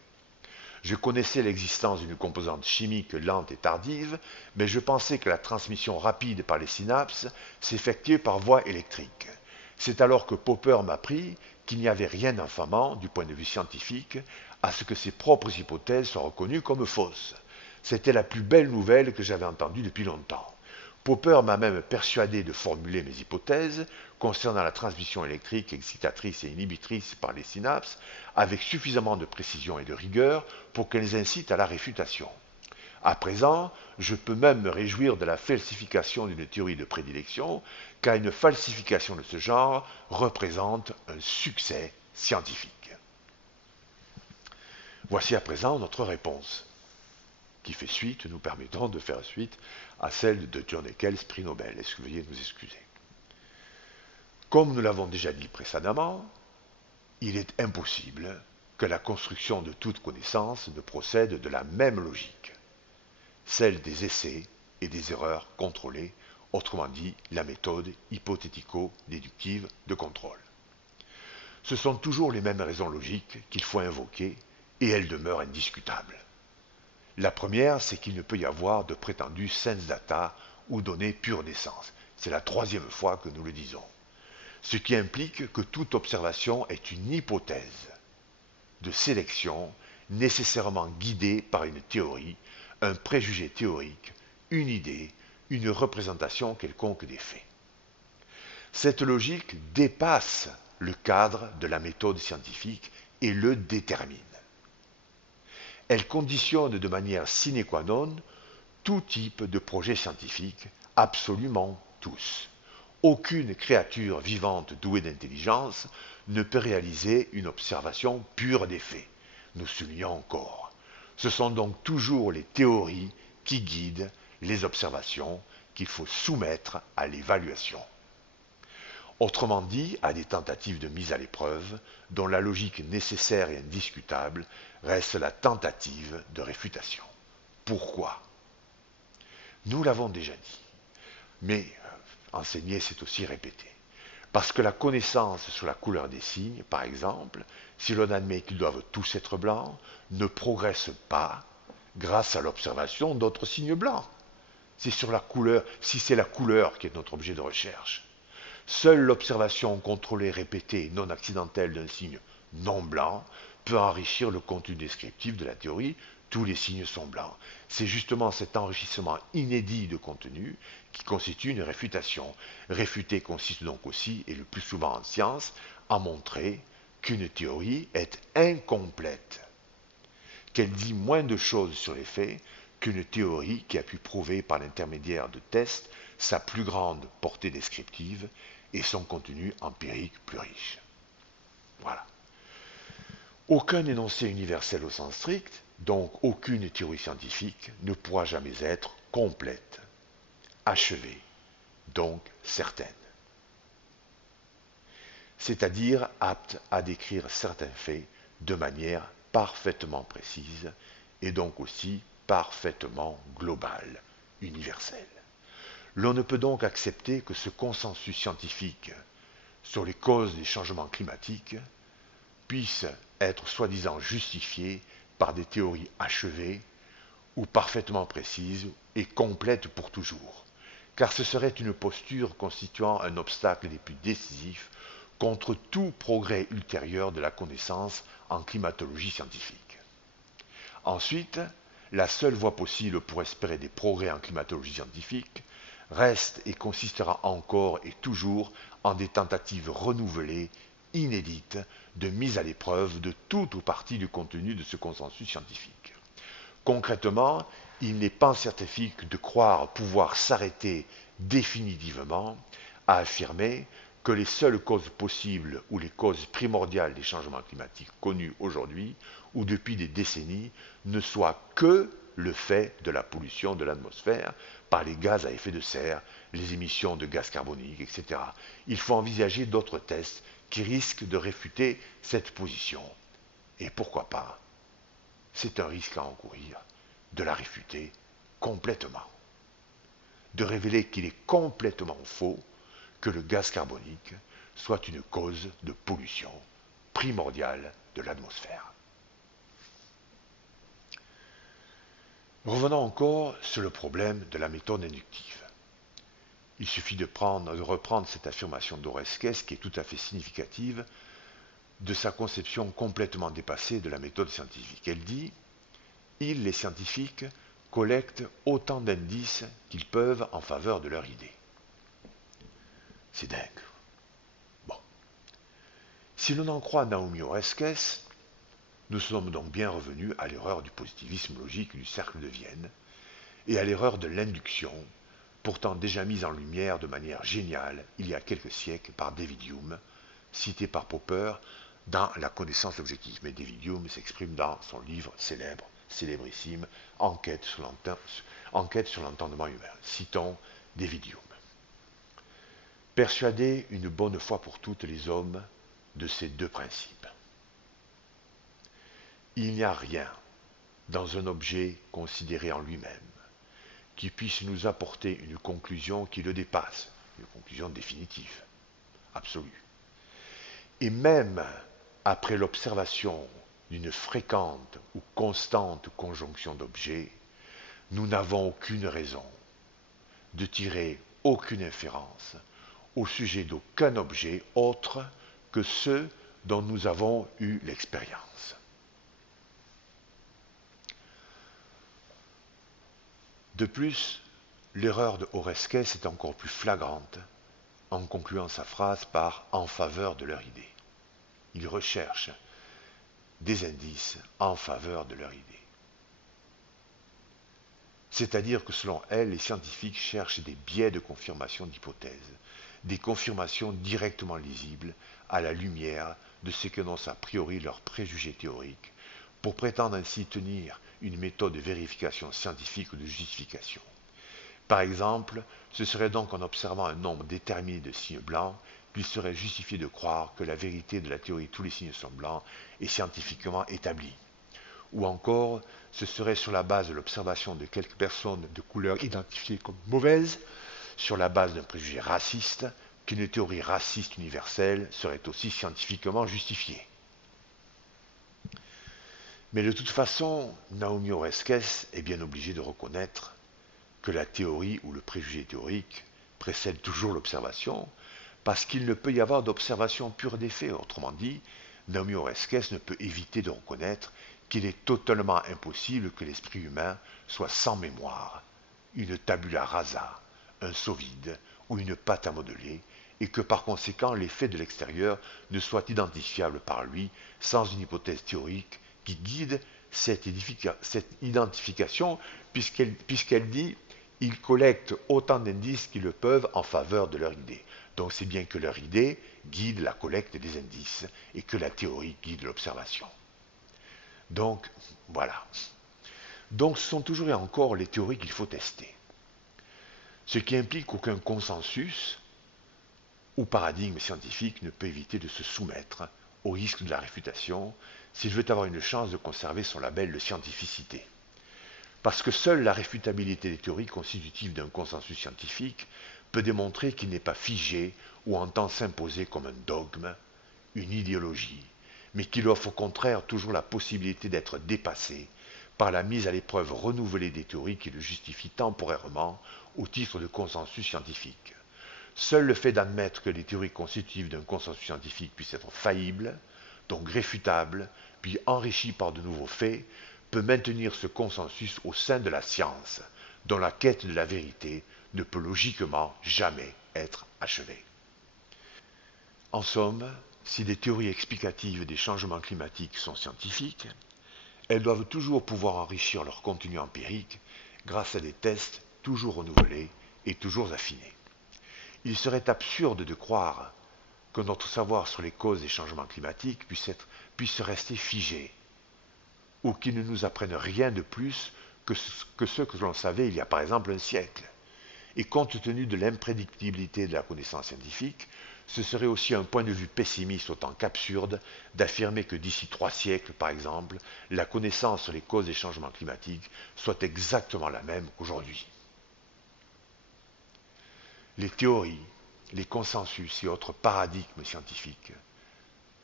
Je connaissais l'existence d'une composante chimique lente et tardive, mais je pensais que la transmission rapide par les synapses s'effectuait par voie électrique. C'est alors que Popper m'apprit qu'il n'y avait rien d'infamant, du point de vue scientifique, à ce que ses propres hypothèses soient reconnues comme fausses. C'était la plus belle nouvelle que j'avais entendue depuis longtemps. Popper m'a même persuadé de formuler mes hypothèses concernant la transmission électrique excitatrice et inhibitrice par les synapses avec suffisamment de précision et de rigueur pour qu'elles incitent à la réfutation. À présent, je peux même me réjouir de la falsification d'une théorie de prédilection, car une falsification de ce genre représente un succès scientifique. Voici à présent notre réponse, qui fait suite, nous permettant de faire suite à celle de John Eccles, prix Nobel. Est-ce que vous veuillez nous excuser? Comme nous l'avons déjà dit précédemment, il est impossible que la construction de toute connaissance ne procède de la même logique, celle des essais et des erreurs contrôlées, autrement dit la méthode hypothético-déductive de contrôle. Ce sont toujours les mêmes raisons logiques qu'il faut invoquer et elles demeurent indiscutables. La première, c'est qu'il ne peut y avoir de prétendus sense data ou données pure d'essence. C'est la troisième fois que nous le disons. Ce qui implique que toute observation est une hypothèse de sélection nécessairement guidée par une théorie, un préjugé théorique, une idée, une représentation quelconque des faits. Cette logique dépasse le cadre de la méthode scientifique et le détermine. Elle conditionne de manière sine qua non tout type de projet scientifique, absolument tous. Aucune créature vivante douée d'intelligence ne peut réaliser une observation pure des faits. Nous soulignons encore. Ce sont donc toujours les théories qui guident les observations qu'il faut soumettre à l'évaluation. Autrement dit, à des tentatives de mise à l'épreuve, dont la logique nécessaire et indiscutable reste la tentative de réfutation. Pourquoi? Nous l'avons déjà dit, mais enseigner, c'est aussi répéter. Parce que la connaissance sur la couleur des signes, par exemple, si l'on admet qu'ils doivent tous être blancs, ne progresse pas grâce à l'observation d'autres signes blancs. C'est sur la couleur, si c'est la couleur qui est notre objet de recherche. Seule l'observation contrôlée, répétée et non accidentelle d'un signe non blanc peut enrichir le contenu descriptif de la théorie. Tous les signes sont blancs. C'est justement cet enrichissement inédit de contenu qui constitue une réfutation. Réfuter consiste donc aussi, et le plus souvent en science, à montrer qu'une théorie est incomplète, qu'elle dit moins de choses sur les faits qu'une théorie qui a pu prouver par l'intermédiaire de tests sa plus grande portée descriptive et son contenu empirique plus riche. Voilà. Aucun énoncé universel au sens strict, donc aucune théorie scientifique, ne pourra jamais être complète, achevée, donc certaine. C'est-à-dire apte à décrire certains faits de manière parfaitement précise et donc aussi parfaitement globale, universelle. L'on ne peut donc accepter que ce consensus scientifique sur les causes des changements climatiques puisse être soi-disant justifié par des théories achevées ou parfaitement précises et complètes pour toujours, car ce serait une posture constituant un obstacle des plus décisifs contre tout progrès ultérieur de la connaissance en climatologie scientifique. Ensuite, la seule voie possible pour espérer des progrès en climatologie scientifique reste et consistera encore et toujours en des tentatives renouvelées, inédites, de mise à l'épreuve de tout ou partie du contenu de ce consensus scientifique. Concrètement, il n'est pas scientifique de croire pouvoir s'arrêter définitivement à affirmer que les seules causes possibles ou les causes primordiales des changements climatiques connus aujourd'hui ou depuis des décennies ne soient que le fait de la pollution de l'atmosphère par les gaz à effet de serre, les émissions de gaz carboniques, etc. Il faut envisager d'autres tests qui risquent de réfuter cette position. Et pourquoi pas, c'est un risque à encourir, de la réfuter complètement. De révéler qu'il est complètement faux que le gaz carbonique soit une cause de pollution primordiale de l'atmosphère. Revenons encore sur le problème de la méthode inductive. Il suffit de reprendre cette affirmation d'Oresques qui est tout à fait significative de sa conception complètement dépassée de la méthode scientifique. Elle dit « Ils, les scientifiques, collectent autant d'indices qu'ils peuvent en faveur de leur idée. » C'est dingue. Bon. Si l'on en croit Naomi Oreskes, nous sommes donc bien revenus à l'erreur du positivisme logique du cercle de Vienne et à l'erreur de l'induction, pourtant déjà mise en lumière de manière géniale il y a quelques siècles par David Hume, cité par Popper dans La connaissance objective. Mais David Hume s'exprime dans son livre célébrissime, Enquête sur l'entendement humain. Citons David Hume. Persuader une bonne fois pour toutes les hommes de ces deux principes. Il n'y a rien dans un objet considéré en lui-même qui puisse nous apporter une conclusion qui le dépasse, une conclusion définitive, absolue. Et même après l'observation d'une fréquente ou constante conjonction d'objets, nous n'avons aucune raison de tirer aucune inférence au sujet d'aucun objet autre que ceux dont nous avons eu l'expérience. De plus, l'erreur de Oreskes est encore plus flagrante en concluant sa phrase par « en faveur de leur idée ». Il recherche des indices en faveur de leur idée. C'est-à-dire que selon elle, les scientifiques cherchent des biais de confirmation d'hypothèses, des confirmations directement lisibles à la lumière de ce qu'annoncent a priori leurs préjugés théoriques, pour prétendre ainsi tenir une méthode de vérification scientifique ou de justification. Par exemple, ce serait donc en observant un nombre déterminé de signes blancs qu'il serait justifié de croire que la vérité de la théorie tous les signes sont blancs est scientifiquement établie. Ou encore, ce serait sur la base de l'observation de quelques personnes de couleur identifiées comme mauvaises, sur la base d'un préjugé raciste, qu'une théorie raciste universelle serait aussi scientifiquement justifiée. Mais de toute façon, Naomi Oreskes est bien obligée de reconnaître que la théorie ou le préjugé théorique précède toujours l'observation, parce qu'il ne peut y avoir d'observation pure des faits. Autrement dit, Naomi Oreskes ne peut éviter de reconnaître qu'il est totalement impossible que l'esprit humain soit sans mémoire, une tabula rasa, un seau vide ou une pâte à modeler, et que par conséquent les faits de l'extérieur ne soient identifiables par lui sans une hypothèse théorique qui guide cette identification, puisqu'elle dit ils collectent autant d'indices qu'ils le peuvent en faveur de leur idée. Donc c'est bien que leur idée guide la collecte des indices et que la théorie guide l'observation. Donc, voilà. Donc ce sont toujours et encore les théories qu'il faut tester. Ce qui implique qu'aucun consensus ou paradigme scientifique ne peut éviter de se soumettre au risque de la réfutation s'il veut avoir une chance de conserver son label de scientificité. Parce que seule la réfutabilité des théories constitutives d'un consensus scientifique peut démontrer qu'il n'est pas figé ou entend s'imposer comme un dogme, une idéologie, mais qu'il offre au contraire toujours la possibilité d'être dépassé par la mise à l'épreuve renouvelée des théories qui le justifient temporairement au titre de consensus scientifique. Seul le fait d'admettre que les théories constitutives d'un consensus scientifique puissent être faillibles, donc réfutables, puis enrichies par de nouveaux faits, peut maintenir ce consensus au sein de la science, dont la quête de la vérité ne peut logiquement jamais être achevée. En somme, si des théories explicatives des changements climatiques sont scientifiques, elles doivent toujours pouvoir enrichir leur contenu empirique grâce à des tests toujours renouvelés et toujours affinés. Il serait absurde de croire que notre savoir sur les causes des changements climatiques puisse rester figé, ou qu'il ne nous apprenne rien de plus que ce que l'on savait il y a par exemple un siècle. Et compte tenu de l'imprédictibilité de la connaissance scientifique, ce serait aussi un point de vue pessimiste autant qu'absurde d'affirmer que d'ici 3 siècles, par exemple, la connaissance sur les causes des changements climatiques soit exactement la même qu'aujourd'hui. Les théories, les consensus et autres paradigmes scientifiques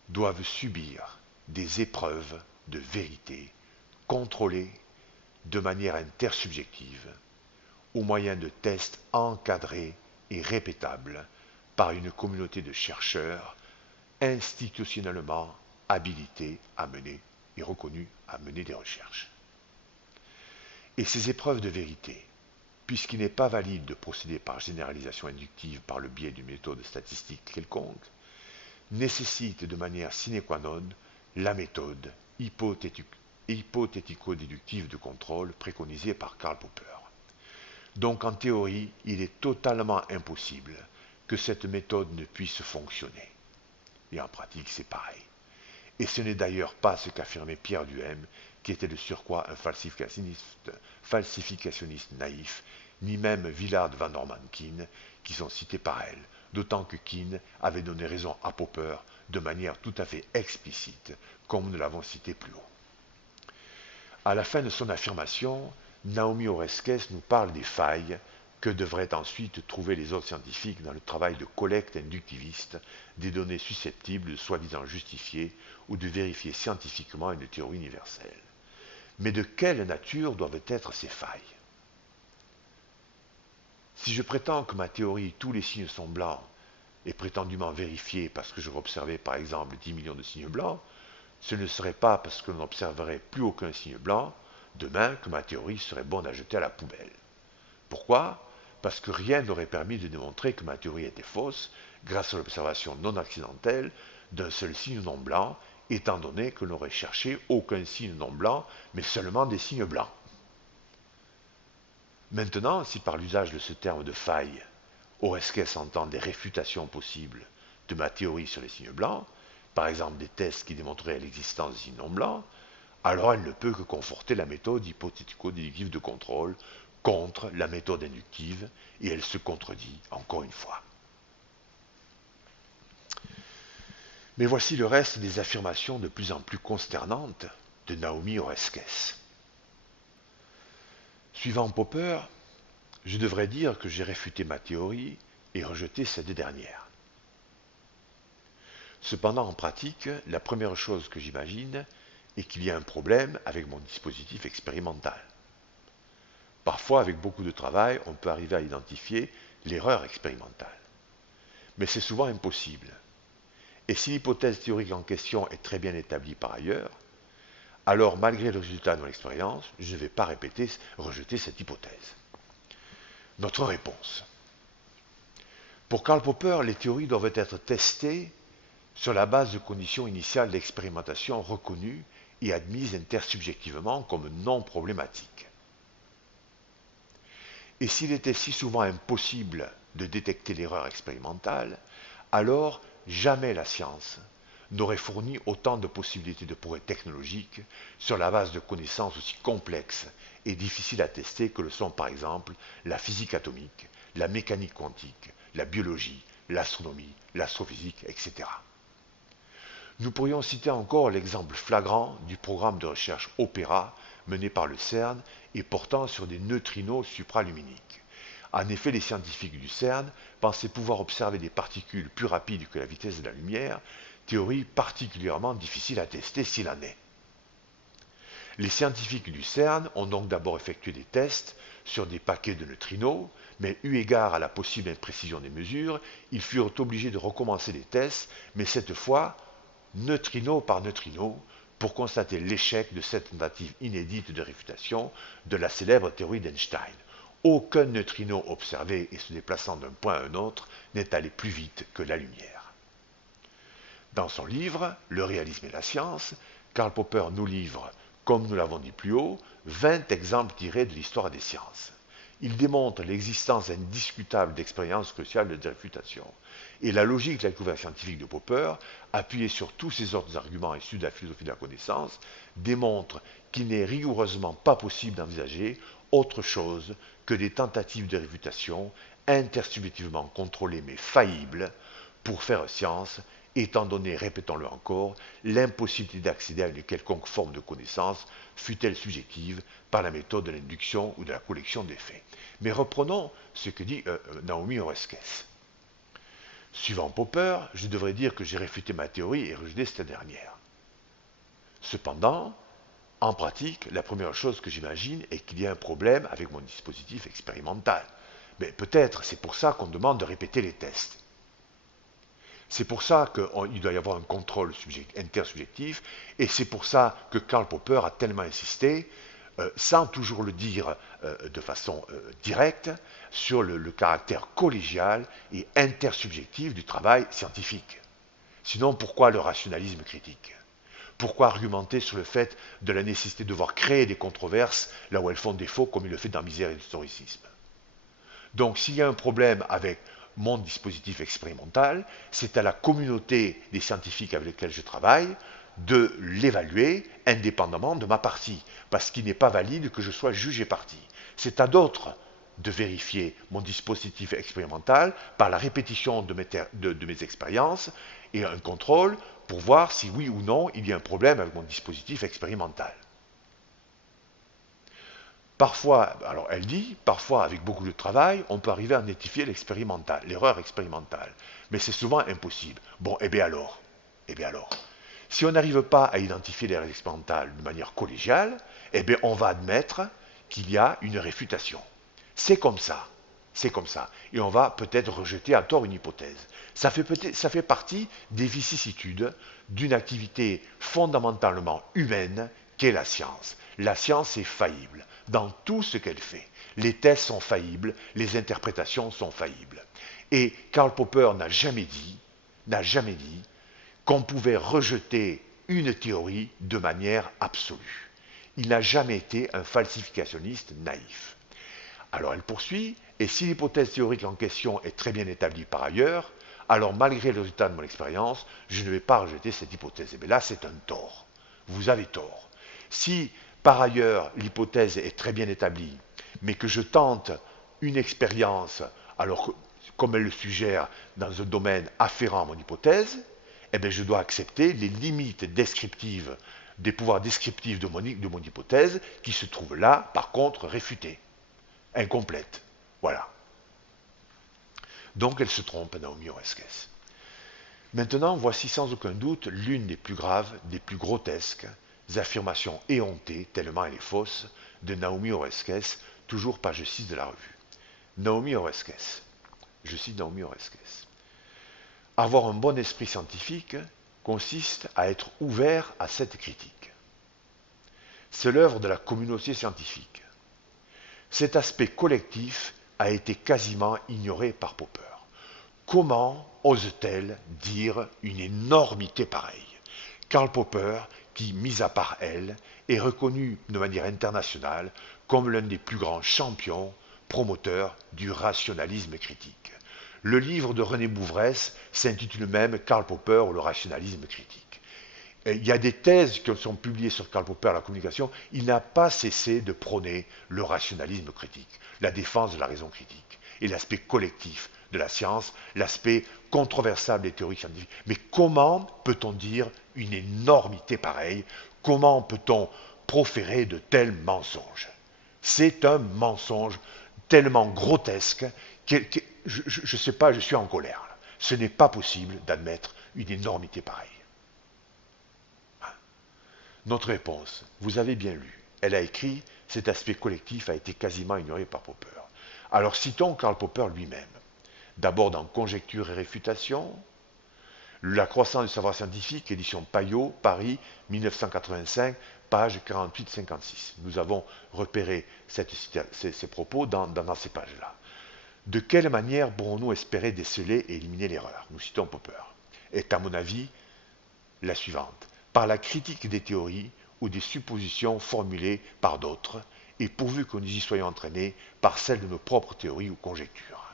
doivent subir des épreuves de vérité contrôlées de manière intersubjective au moyen de tests encadrés et répétables par une communauté de chercheurs institutionnellement habilités à mener et reconnus à mener des recherches. Et ces épreuves de vérité, puisqu'il n'est pas valide de procéder par généralisation inductive par le biais d'une méthode statistique quelconque, nécessitent de manière sine qua non la méthode hypothético-déductive de contrôle préconisée par Karl Popper. Donc en théorie, il est totalement impossible que cette méthode ne puisse fonctionner. Et en pratique, c'est pareil. Et ce n'est d'ailleurs pas ce qu'affirmait Pierre Duhem, qui était de surcroît un falsificationniste naïf, ni même Willard van Orman Quine, qui sont cités par elle, d'autant que Quine avait donné raison à Popper de manière tout à fait explicite, comme nous l'avons cité plus haut. À la fin de son affirmation, Naomi Oreskes nous parle des failles que devraient ensuite trouver les autres scientifiques dans le travail de collecte inductiviste des données susceptibles de soi-disant justifier ou de vérifier scientifiquement une théorie universelle. Mais de quelle nature doivent être ces failles? Si je prétends que ma théorie tous les signes sont blancs est prétendument vérifiée parce que j'aurais observé par exemple 10 millions de signes blancs, ce ne serait pas parce que l'on n'observerait plus aucun signe blanc demain que ma théorie serait bonne à jeter à la poubelle. Pourquoi? Parce que rien n'aurait permis de démontrer que ma théorie était fausse grâce à l'observation non accidentelle d'un seul signe non blanc, étant donné que l'on n'aurait cherché aucun signe non blanc, mais seulement des signes blancs. Maintenant, si par l'usage de ce terme de faille, Oreskes entend des réfutations possibles de ma théorie sur les signes blancs, par exemple des tests qui démontreraient l'existence de signes non blancs, alors elle ne peut que conforter la méthode hypothético-déductive de contrôle contre la méthode inductive, et elle se contredit encore une fois. Mais voici le reste des affirmations de plus en plus consternantes de Naomi Oreskes. Suivant Popper, je devrais dire que j'ai réfuté ma théorie et rejeté cette dernière. Cependant, en pratique, la première chose que j'imagine est qu'il y a un problème avec mon dispositif expérimental. Parfois, avec beaucoup de travail, on peut arriver à identifier l'erreur expérimentale. Mais c'est souvent impossible. Et si l'hypothèse théorique en question est très bien établie par ailleurs, alors malgré le résultat de mon expérience, je ne vais pas rejeter cette hypothèse. Notre réponse. Pour Karl Popper, les théories doivent être testées sur la base de conditions initiales d'expérimentation reconnues et admises intersubjectivement comme non problématiques. Et s'il était si souvent impossible de détecter l'erreur expérimentale, alors jamais la science n'aurait fourni autant de possibilités de progrès technologiques sur la base de connaissances aussi complexes et difficiles à tester que le sont par exemple la physique atomique, la mécanique quantique, la biologie, l'astronomie, l'astrophysique, etc. Nous pourrions citer encore l'exemple flagrant du programme de recherche Opera mené par le CERN et portant sur des neutrinos supraluminiques. En effet, les scientifiques du CERN pensaient pouvoir observer des particules plus rapides que la vitesse de la lumière, théorie particulièrement difficile à tester s'il en est. Les scientifiques du CERN ont donc d'abord effectué des tests sur des paquets de neutrinos, mais eu égard à la possible imprécision des mesures, ils furent obligés de recommencer les tests, mais cette fois neutrino par neutrino, pour constater l'échec de cette tentative inédite de réfutation de la célèbre théorie d'Einstein. Aucun neutrino observé et se déplaçant d'un point à un autre n'est allé plus vite que la lumière. Dans son livre « Le réalisme et la science », Karl Popper nous livre, comme nous l'avons dit plus haut, 20 exemples tirés de l'histoire des sciences. Il démontre l'existence indiscutable d'expériences cruciales de réfutation. Et la logique de la découverte scientifique de Popper, appuyée sur tous ces autres arguments issus de la philosophie de la connaissance, démontre qu'il n'est rigoureusement pas possible d'envisager autre chose que des tentatives de réfutation intersubjectivement contrôlées mais faillibles pour faire science, étant donné, répétons-le encore, l'impossibilité d'accéder à une quelconque forme de connaissance, fût-elle subjective, par la méthode de l'induction ou de la collection des faits. Mais reprenons ce que dit Naomi Oreskes. Suivant Popper, je devrais dire que j'ai réfuté ma théorie et rejeté cette dernière. Cependant, en pratique, la première chose que j'imagine est qu'il y a un problème avec mon dispositif expérimental. Mais peut-être c'est pour ça qu'on demande de répéter les tests. C'est pour ça qu'il doit y avoir un contrôle intersubjectif, et c'est pour ça que Karl Popper a tellement insisté, sans toujours le dire de façon directe, sur le caractère collégial et intersubjectif du travail scientifique. Sinon, pourquoi le rationalisme critique? Pourquoi argumenter sur le fait de la nécessité de devoir créer des controverses là où elles font défaut, comme il le fait dans Misère et l'historicisme? Donc, s'il y a un problème avec mon dispositif expérimental, c'est à la communauté des scientifiques avec lesquels je travaille de l'évaluer indépendamment de ma partie, parce qu'il n'est pas valide que je sois juge et partie. C'est à d'autres de vérifier mon dispositif expérimental par la répétition de mes expériences et un contrôle pour voir si oui ou non il y a un problème avec mon dispositif expérimental. Parfois, alors elle dit, parfois avec beaucoup de travail, on peut arriver à identifier l'expérimental, l'erreur expérimentale. Mais c'est souvent impossible. Bon, eh bien alors, si on n'arrive pas à identifier l'erreur expérimentale de manière collégiale, eh bien on va admettre qu'il y a une réfutation. C'est comme ça. C'est comme ça. Et on va peut-être rejeter à tort une hypothèse. Ça fait partie des vicissitudes d'une activité fondamentalement humaine qu'est la science. La science est faillible dans tout ce qu'elle fait. Les tests sont faillibles, les interprétations sont faillibles. Et Karl Popper n'a jamais dit qu'on pouvait rejeter une théorie de manière absolue. Il n'a jamais été un falsificationniste naïf. Alors elle poursuit, et si l'hypothèse théorique en question est très bien établie par ailleurs, alors malgré le résultat de mon expérience, je ne vais pas rejeter cette hypothèse. Et bien là, c'est un tort. Vous avez tort. Si par ailleurs l'hypothèse est très bien établie, mais que je tente une expérience, alors que, comme elle le suggère, dans un domaine afférent à mon hypothèse, eh bien je dois accepter les limites descriptives, des pouvoirs descriptifs de mon hypothèse, qui se trouvent là, par contre, réfutées, incomplètes. Voilà. Donc elle se trompe, Naomi Oreskes. Maintenant, voici sans aucun doute l'une des plus graves, des plus grotesques affirmations éhontées, tellement elle est fausse, de Naomi Oreskes, toujours page 6 de la revue. Naomi Oreskes, je cite Naomi Oreskes. Avoir un bon esprit scientifique consiste à être ouvert à cette critique. C'est l'œuvre de la communauté scientifique. Cet aspect collectif a été quasiment ignoré par Popper. Comment ose-t-elle dire une énormité pareille? Karl Popper, qui, mis à part elle, est reconnu de manière internationale comme l'un des plus grands champions, promoteurs du rationalisme critique. Le livre de René Bouvresse s'intitule même Karl Popper ou le rationalisme critique. Et il y a des thèses qui sont publiées sur Karl Popper, la communication. Il n'a pas cessé de prôner le rationalisme critique, la défense de la raison critique et l'aspect collectif de la science, l'aspect controversable des théories scientifiques. Mais comment peut-on dire une énormité pareille? Comment peut-on proférer de tels mensonges? C'est un mensonge tellement grotesque que je ne sais pas, je suis en colère. Ce n'est pas possible d'admettre une énormité pareille. Notre réponse, vous avez bien lu. Elle a écrit, cet aspect collectif a été quasiment ignoré par Popper. Alors citons Karl Popper lui-même. D'abord dans Conjecture et réfutation, La croissance du savoir scientifique, édition Payot, Paris, 1985, page 48-56. Nous avons repéré ces propos dans ces pages-là. De quelle manière pourrons-nous espérer déceler et éliminer l'erreur? Nous citons Popper. Est à mon avis la suivante. Par la critique des théories ou des suppositions formulées par d'autres et pourvu que nous y soyons entraînés par celle de nos propres théories ou conjectures.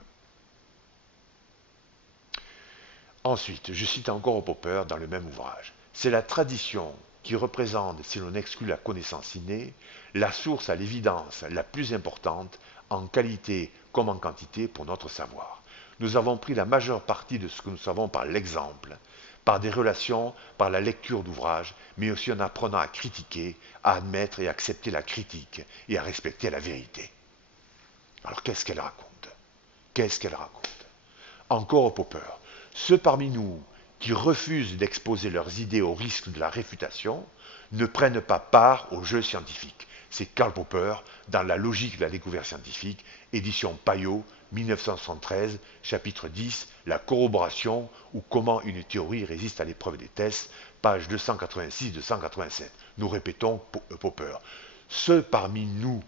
Ensuite, je cite encore Popper dans le même ouvrage. C'est la tradition qui représente, si l'on exclut la connaissance innée, la source à l'évidence la plus importante en qualité comme en quantité pour notre savoir. Nous avons pris la majeure partie de ce que nous savons par l'exemple, par des relations, par la lecture d'ouvrages, mais aussi en apprenant à critiquer, à admettre et accepter la critique et à respecter la vérité. Alors qu'est-ce qu'elle raconte? Qu'est-ce qu'elle raconte? Encore Popper. Ceux parmi nous qui refusent d'exposer leurs idées au risque de la réfutation ne prennent pas part au jeu scientifique. C'est Karl Popper dans La logique de la découverte scientifique, édition Payot, 1973, chapitre 10, La corroboration ou comment une théorie résiste à l'épreuve des tests, page 286-287. Nous répétons Popper. Ceux parmi nous,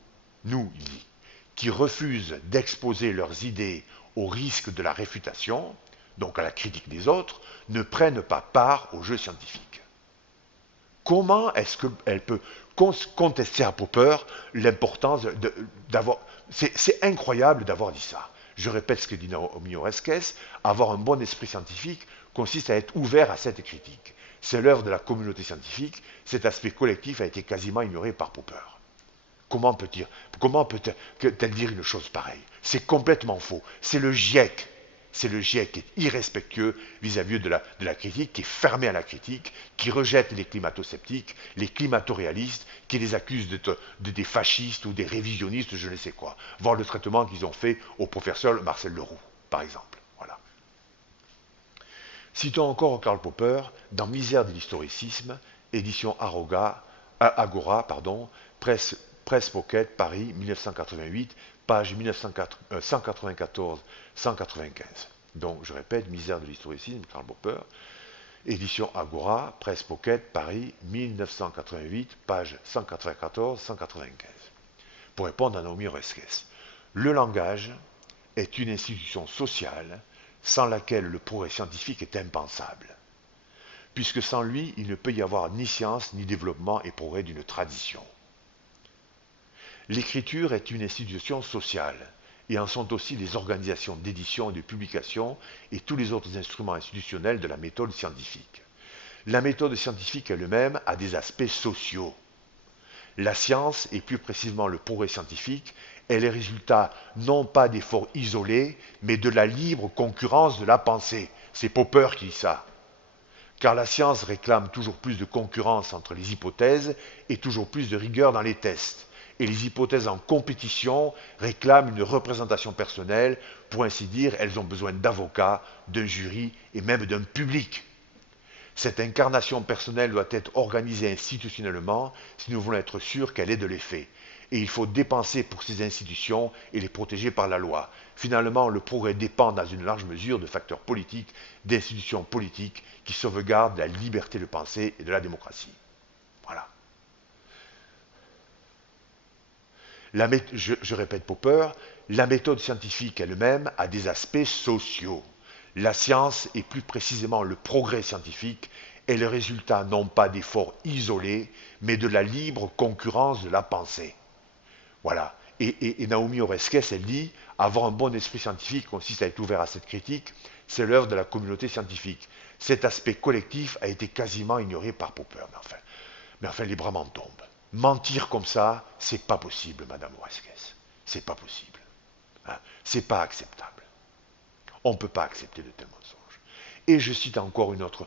il dit, qui refusent d'exposer leurs idées au risque de la réfutation, donc à la critique des autres, ne prennent pas part au jeu scientifique. Comment est-ce qu'elle peut contester à Popper l'importance d'avoir... C'est incroyable d'avoir dit ça. Je répète ce que dit Naomi Oreskes, avoir un bon esprit scientifique consiste à être ouvert à cette critique. C'est l'œuvre de la communauté scientifique, cet aspect collectif a été quasiment ignoré par Popper. Comment peut-elle dire une chose pareille? C'est complètement faux. C'est le GIEC. C'est le GIEC qui est irrespectueux vis-à-vis de la critique, qui est fermé à la critique, qui rejette les climato-sceptiques, les climato-réalistes, qui les accuse des fascistes ou des révisionnistes, je ne sais quoi. Voir le traitement qu'ils ont fait au professeur Marcel Leroux, par exemple. Voilà. Citons encore Karl Popper dans Misère de l'historicisme, édition Agora, Presse Pocket, Paris, 1988, page 194-195. Donc, je répète, Misère de l'historicisme, Karl Popper, édition Agora, Presse Pocket, Paris, 1988, page 194-195. Pour répondre à Naomi Oreskes, le langage est une institution sociale sans laquelle le progrès scientifique est impensable, puisque sans lui, il ne peut y avoir ni science, ni développement et progrès d'une tradition. L'écriture est une institution sociale, et en sont aussi les organisations d'édition et de publication et tous les autres instruments institutionnels de la méthode scientifique. La méthode scientifique elle-même a des aspects sociaux. La science, et plus précisément le progrès scientifique, est le résultat non pas d'efforts isolés, mais de la libre concurrence de la pensée. C'est Popper qui dit ça. Car la science réclame toujours plus de concurrence entre les hypothèses et toujours plus de rigueur dans les tests. Et les hypothèses en compétition réclament une représentation personnelle. Pour ainsi dire, elles ont besoin d'avocats, d'un jury et même d'un public. Cette incarnation personnelle doit être organisée institutionnellement si nous voulons être sûrs qu'elle ait de l'effet. Et il faut dépenser pour ces institutions et les protéger par la loi. Finalement, le progrès dépend dans une large mesure de facteurs politiques, d'institutions politiques qui sauvegardent la liberté de pensée et de la démocratie. Voilà. Je répète Popper, la méthode scientifique elle-même a des aspects sociaux. La science, et plus précisément le progrès scientifique, est le résultat non pas d'efforts isolés, mais de la libre concurrence de la pensée. Voilà. Et Naomi Oreskes, elle dit, avoir un bon esprit scientifique consiste à être ouvert à cette critique, c'est l'œuvre de la communauté scientifique. Cet aspect collectif a été quasiment ignoré par Popper. Mais enfin, les bras m'en tombent. Mentir comme ça, c'est pas possible, Madame Oreskes. C'est pas possible. Hein? C'est pas acceptable. On ne peut pas accepter de tels mensonges. Et je cite encore un autre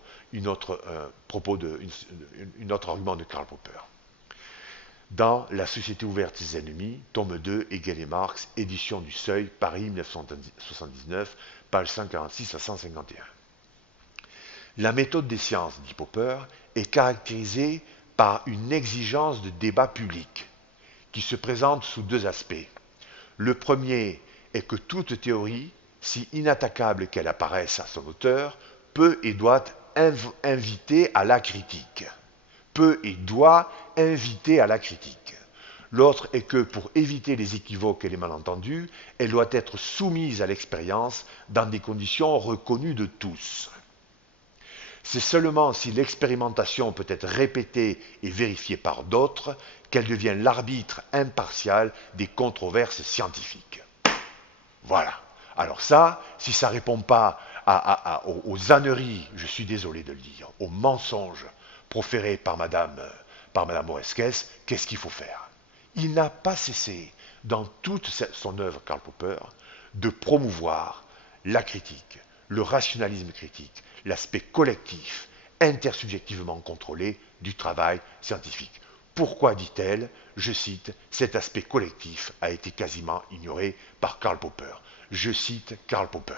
argument de Karl Popper. Dans La Société ouverte et ses ennemis, tome 2, Hegel et Marx, édition du Seuil, Paris 1979, pages 146 à 151. La méthode des sciences, dit Popper, est caractérisée par une exigence de débat public, qui se présente sous deux aspects. Le premier est que toute théorie, si inattaquable qu'elle apparaisse à son auteur, peut et doit inviter à la critique. Peut et doit inviter à la critique. L'autre est que, pour éviter les équivoques et les malentendus, elle doit être soumise à l'expérience dans des conditions reconnues de tous. C'est seulement si l'expérimentation peut être répétée et vérifiée par d'autres qu'elle devient l'arbitre impartial des controverses scientifiques. Voilà. Alors ça, si ça ne répond pas aux âneries, je suis désolé de le dire, aux mensonges proférés par Madame Moresquès, qu'est-ce qu'il faut faire? Il n'a pas cessé, dans toute son œuvre, Karl Popper, de promouvoir la critique, le rationalisme critique, l'aspect collectif, intersubjectivement contrôlé du travail scientifique. Pourquoi, dit-elle, je cite, cet aspect collectif a été quasiment ignoré par Karl Popper. Je cite Karl Popper.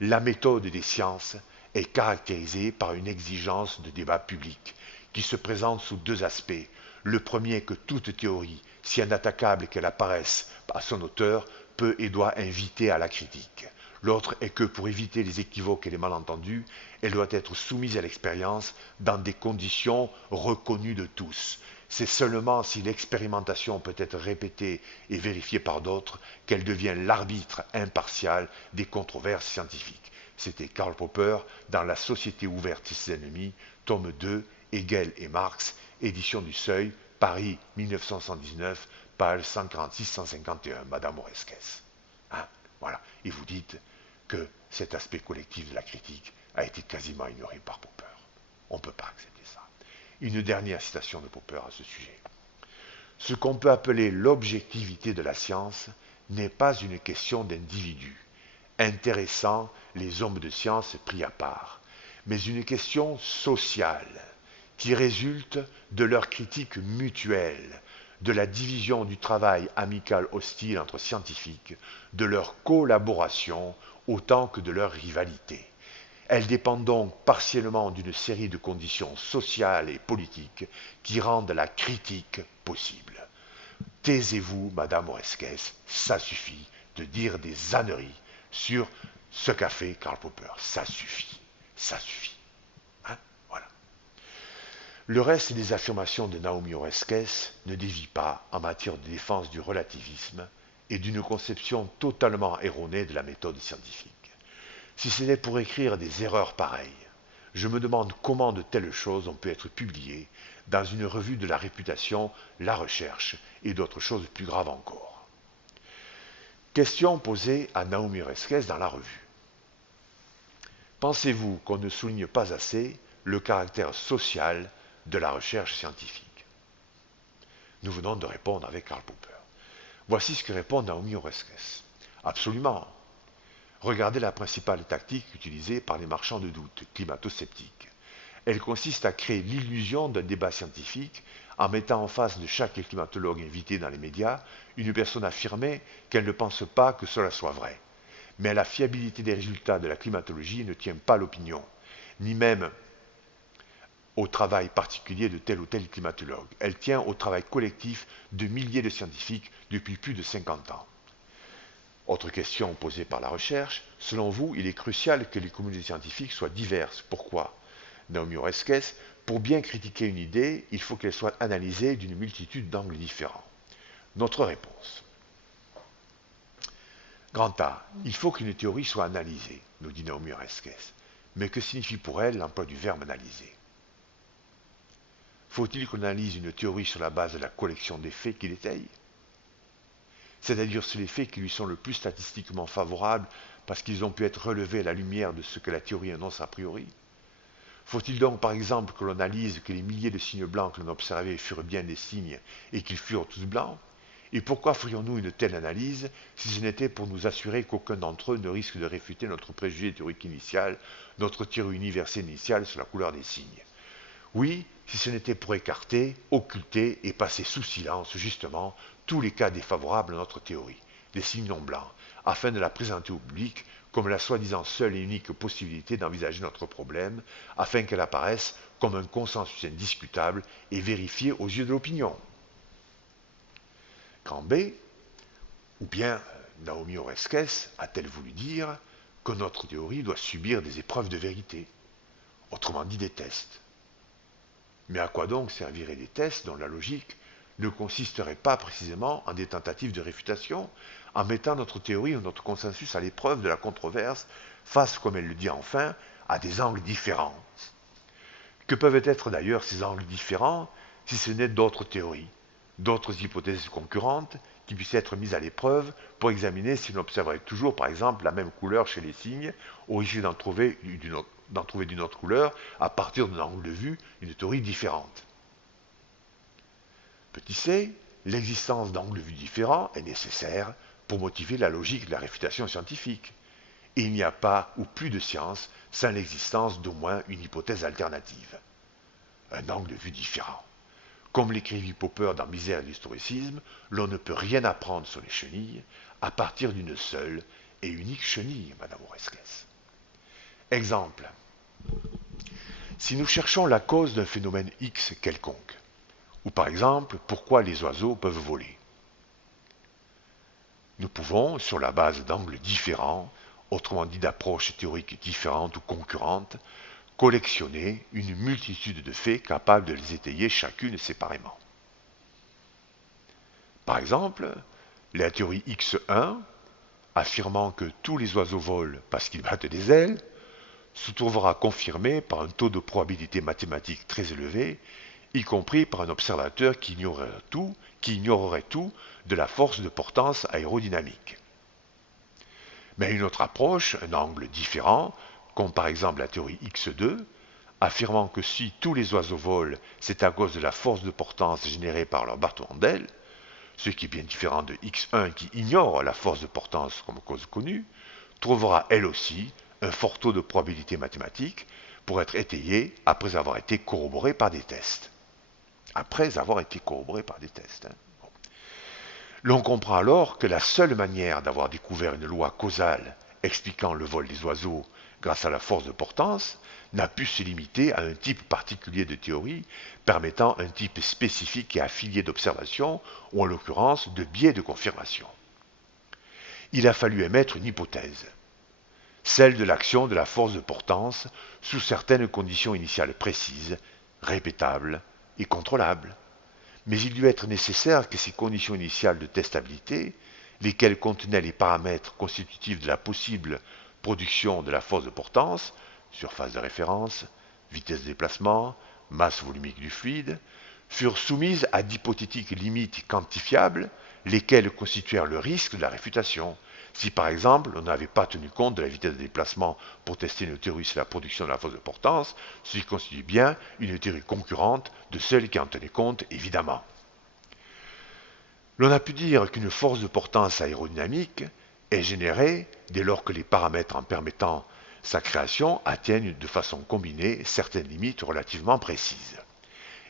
La méthode des sciences est caractérisée par une exigence de débat public qui se présente sous deux aspects. Le premier est que toute théorie, si inattaquable qu'elle apparaisse à son auteur, peut et doit inviter à la critique. L'autre est que pour éviter les équivoques et les malentendus, elle doit être soumise à l'expérience dans des conditions reconnues de tous. C'est seulement si l'expérimentation peut être répétée et vérifiée par d'autres qu'elle devient l'arbitre impartial des controverses scientifiques. C'était Karl Popper dans La Société ouverte et ses ennemis, tome 2, Hegel et Marx, édition du Seuil, Paris 1979, page 146-151, Madame Oresquès. Hein, voilà. Et vous dites que cet aspect collectif de la critique a été quasiment ignoré par Popper. On ne peut pas accepter ça. Une dernière citation de Popper à ce sujet. Ce qu'on peut appeler l'objectivité de la science n'est pas une question d'individus, intéressant les hommes de science pris à part, mais une question sociale, qui résulte de leur critique mutuelle, de la division du travail amical hostile entre scientifiques, de leur collaboration autant que de leur rivalité. Elle dépend donc partiellement d'une série de conditions sociales et politiques qui rendent la critique possible. Taisez-vous, Madame Oresquès, ça suffit de dire des âneries sur ce qu'a fait Karl Popper. Ça suffit, ça suffit. Hein, voilà. Le reste des affirmations de Naomi Oreskes ne dévie pas en matière de défense du relativisme et d'une conception totalement erronée de la méthode scientifique. Si c'était pour écrire des erreurs pareilles, je me demande comment de telles choses ont pu être publiées dans une revue de la réputation, la recherche et d'autres choses plus graves encore. Question posée à Naomi Oreskes dans la revue. Pensez-vous qu'on ne souligne pas assez le caractère social de la recherche scientifique? Nous venons de répondre avec Karl Popper. Voici ce que répond Naomi Oreskes. Absolument. Regardez la principale tactique utilisée par les marchands de doute, climato-sceptiques. Elle consiste à créer l'illusion d'un débat scientifique en mettant en face de chaque climatologue invité dans les médias une personne affirmée qu'elle ne pense pas que cela soit vrai. Mais la fiabilité des résultats de la climatologie ne tient pas à l'opinion, ni même au travail particulier de tel ou tel climatologue. Elle tient au travail collectif de milliers de scientifiques depuis plus de 50 ans. Autre question posée par la recherche, selon vous, il est crucial que les communautés scientifiques soient diverses. Pourquoi? Naomi Oreskes, pour bien critiquer une idée, il faut qu'elle soit analysée d'une multitude d'angles différents. Notre réponse. Grand A, il faut qu'une théorie soit analysée, nous dit Naomi Oreskes. Mais que signifie pour elle l'emploi du verbe analyser? Faut-il qu'on analyse une théorie sur la base de la collection des faits qui l'étayent? C'est-à-dire sur les faits qui lui sont le plus statistiquement favorables parce qu'ils ont pu être relevés à la lumière de ce que la théorie annonce a priori? Faut-il donc par exemple que l'on analyse que les milliers de signes blancs que l'on observait furent bien des signes et qu'ils furent tous blancs? Et pourquoi ferions-nous une telle analyse si ce n'était pour nous assurer qu'aucun d'entre eux ne risque de réfuter notre préjugé théorique initial, notre théorie universelle initiale sur la couleur des signes? Oui, si ce n'était pour écarter, occulter et passer sous silence, justement, tous les cas défavorables à notre théorie, des signes non blancs, afin de la présenter au public comme la soi-disant seule et unique possibilité d'envisager notre problème, afin qu'elle apparaisse comme un consensus indiscutable et vérifié aux yeux de l'opinion. Grand B, ou bien Naomi Oreskes a-t-elle voulu dire que notre théorie doit subir des épreuves de vérité, autrement dit des tests? Mais à quoi donc serviraient des tests dont la logique ne consisterait pas précisément en des tentatives de réfutation, en mettant notre théorie ou notre consensus à l'épreuve de la controverse face, comme elle le dit enfin, à des angles différents? Que peuvent être d'ailleurs ces angles différents si ce n'est d'autres théories, d'autres hypothèses concurrentes qui puissent être mises à l'épreuve pour examiner si l'on observerait toujours par exemple la même couleur chez les cygnes, ou risque d'en trouver d'une autre couleur à partir d'un angle de vue, une théorie différente. Petit c, l'existence d'angles de vue différents est nécessaire pour motiver la logique de la réfutation scientifique. Et il n'y a pas ou plus de science sans l'existence d'au moins une hypothèse alternative. Un angle de vue différent. Comme l'écrivit Popper dans Misère et l'historicisme, l'on ne peut rien apprendre sur les chenilles à partir d'une seule et unique chenille, Madame Oresques. Exemple. Si nous cherchons la cause d'un phénomène X quelconque, ou par exemple pourquoi les oiseaux peuvent voler, nous pouvons, sur la base d'angles différents, autrement dit d'approches théoriques différentes ou concurrentes, collectionner une multitude de faits capables de les étayer chacune séparément. Par exemple, la théorie X1, affirmant que tous les oiseaux volent parce qu'ils battent des ailes, se trouvera confirmée par un taux de probabilité mathématique très élevé, y compris par un observateur qui ignorerait tout de la force de portance aérodynamique. Mais une autre approche, un angle différent, comme par exemple la théorie X2, affirmant que si tous les oiseaux volent, c'est à cause de la force de portance générée par leur battement d'ailes, ce qui est bien différent de X1 qui ignore la force de portance comme cause connue, trouvera elle aussi un fort taux de probabilité mathématique pour être étayé après avoir été corroboré par des tests. L'on comprend alors que la seule manière d'avoir découvert une loi causale expliquant le vol des oiseaux grâce à la force de portance n'a pu se limiter à un type particulier de théorie permettant un type spécifique et affilié d'observation ou en l'occurrence de biais de confirmation. Il a fallu émettre une hypothèse, celle de l'action de la force de portance sous certaines conditions initiales précises, répétables et contrôlables. Mais il dut être nécessaire que ces conditions initiales de testabilité, lesquelles contenaient les paramètres constitutifs de la possible production de la force de portance, surface de référence, vitesse de déplacement, masse volumique du fluide, furent soumises à d'hypothétiques limites quantifiables, lesquelles constituèrent le risque de la réfutation. Si par exemple on n'avait pas tenu compte de la vitesse de déplacement pour tester une théorie sur la production de la force de portance, ce qui constitue bien une théorie concurrente de celle qui en tenait compte évidemment. L'on a pu dire qu'une force de portance aérodynamique est générée dès lors que les paramètres en permettant sa création atteignent de façon combinée certaines limites relativement précises.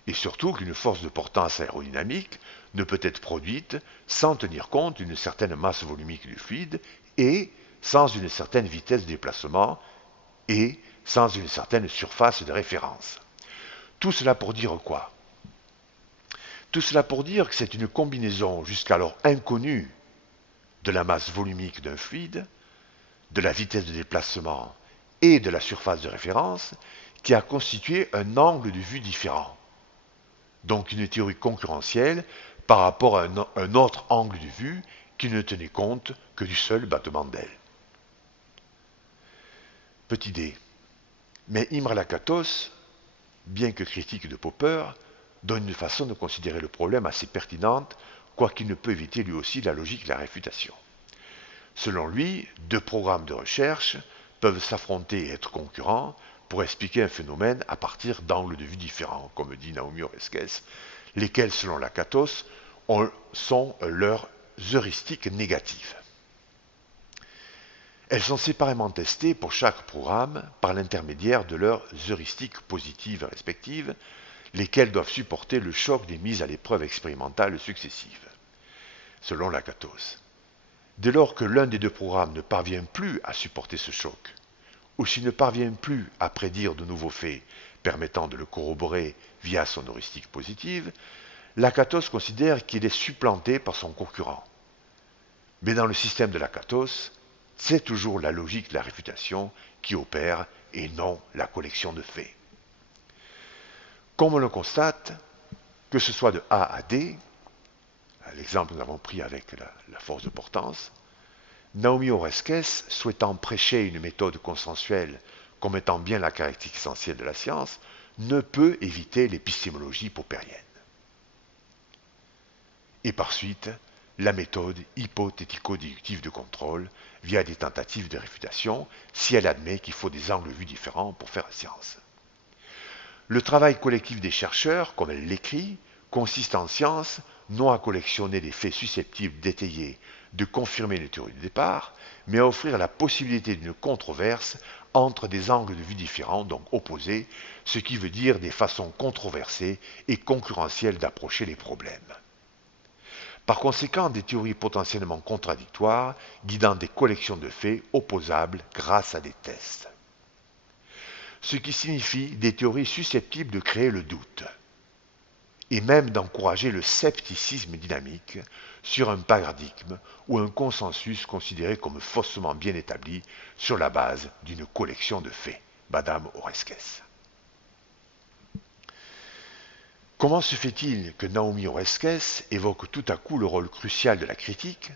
Et surtout qu'une force de portance aérodynamique ne peut être produite sans tenir compte d'une certaine masse volumique du fluide et sans une certaine vitesse de déplacement et sans une certaine surface de référence. Tout cela pour dire quoi? Tout cela pour dire que c'est une combinaison jusqu'alors inconnue de la masse volumique d'un fluide, de la vitesse de déplacement et de la surface de référence qui a constitué un angle de vue différent. Donc une théorie concurrentielle par rapport à un autre angle de vue qui ne tenait compte que du seul battement d'ailes. Petit d. Mais Imre Lakatos, bien que critique de Popper, donne une façon de considérer le problème assez pertinente, quoiqu'il ne peut éviter lui aussi la logique de la réfutation. Selon lui, deux programmes de recherche peuvent s'affronter et être concurrents pour expliquer un phénomène à partir d'angles de vue différents, comme dit Naomi Oreskes, lesquels, selon Lakatos, sont leurs heuristiques négatives. Elles sont séparément testées pour chaque programme par l'intermédiaire de leurs heuristiques positives respectives, lesquelles doivent supporter le choc des mises à l'épreuve expérimentales successives. Selon Lakatos, dès lors que l'un des deux programmes ne parvient plus à supporter ce choc, ou s'il ne parvient plus à prédire de nouveaux faits permettant de le corroborer via son heuristique positive, Lakatos considère qu'il est supplanté par son concurrent. Mais dans le système de Lakatos, c'est toujours la logique de la réfutation qui opère et non la collection de faits. Comme on le constate, que ce soit de A à D, l'exemple que nous avons pris avec la force de portance, Naomi Oreskes, souhaitant prêcher une méthode consensuelle comme étant bien la caractéristique essentielle de la science, ne peut éviter l'épistémologie poppérienne. Et par suite, la méthode hypothético-déductive de contrôle via des tentatives de réfutation si elle admet qu'il faut des angles de vue différents pour faire la science. Le travail collectif des chercheurs, comme elle l'écrit, consiste en science non à collectionner des faits susceptibles d'étayer, de confirmer les théories de départ, mais à offrir la possibilité d'une controverse entre des angles de vue différents, donc opposés, ce qui veut dire des façons controversées et concurrentielles d'approcher les problèmes. Par conséquent, des théories potentiellement contradictoires, guidant des collections de faits opposables grâce à des tests. Ce qui signifie des théories susceptibles de créer le doute, et même d'encourager le scepticisme dynamique sur un paradigme ou un consensus considéré comme faussement bien établi sur la base d'une collection de faits. Madame Oreskes. Comment se fait-il que Naomi Oreskes évoque tout à coup le rôle crucial de la critique,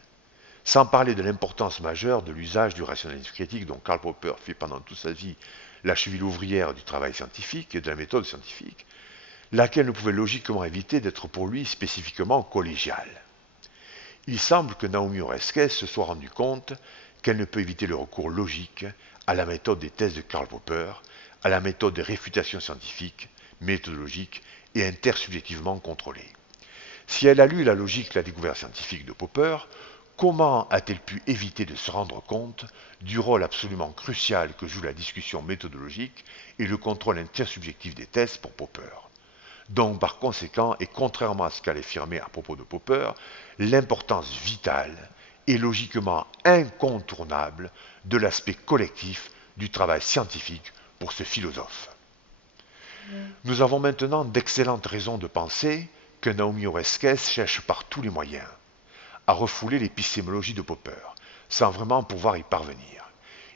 sans parler de l'importance majeure de l'usage du rationalisme critique dont Karl Popper fait pendant toute sa vie la cheville ouvrière du travail scientifique et de la méthode scientifique, laquelle ne pouvait logiquement éviter d'être pour lui spécifiquement collégiale. Il semble que Naomi Oreskes se soit rendu compte qu'elle ne peut éviter le recours logique à la méthode des thèses de Karl Popper, à la méthode de réfutation scientifique, méthodologique et intersubjectivement contrôlée. Si elle a lu la logique de la découverte scientifique de Popper, comment a-t-elle pu éviter de se rendre compte du rôle absolument crucial que joue la discussion méthodologique et le contrôle intersubjectif des thèses pour Popper? Donc, par conséquent, et contrairement à ce qu'elle affirmait à propos de Popper, l'importance vitale et logiquement incontournable de l'aspect collectif du travail scientifique pour ce philosophe. Nous avons maintenant d'excellentes raisons de penser que Naomi Oreskes cherche par tous les moyens à refouler l'épistémologie de Popper, sans vraiment pouvoir y parvenir.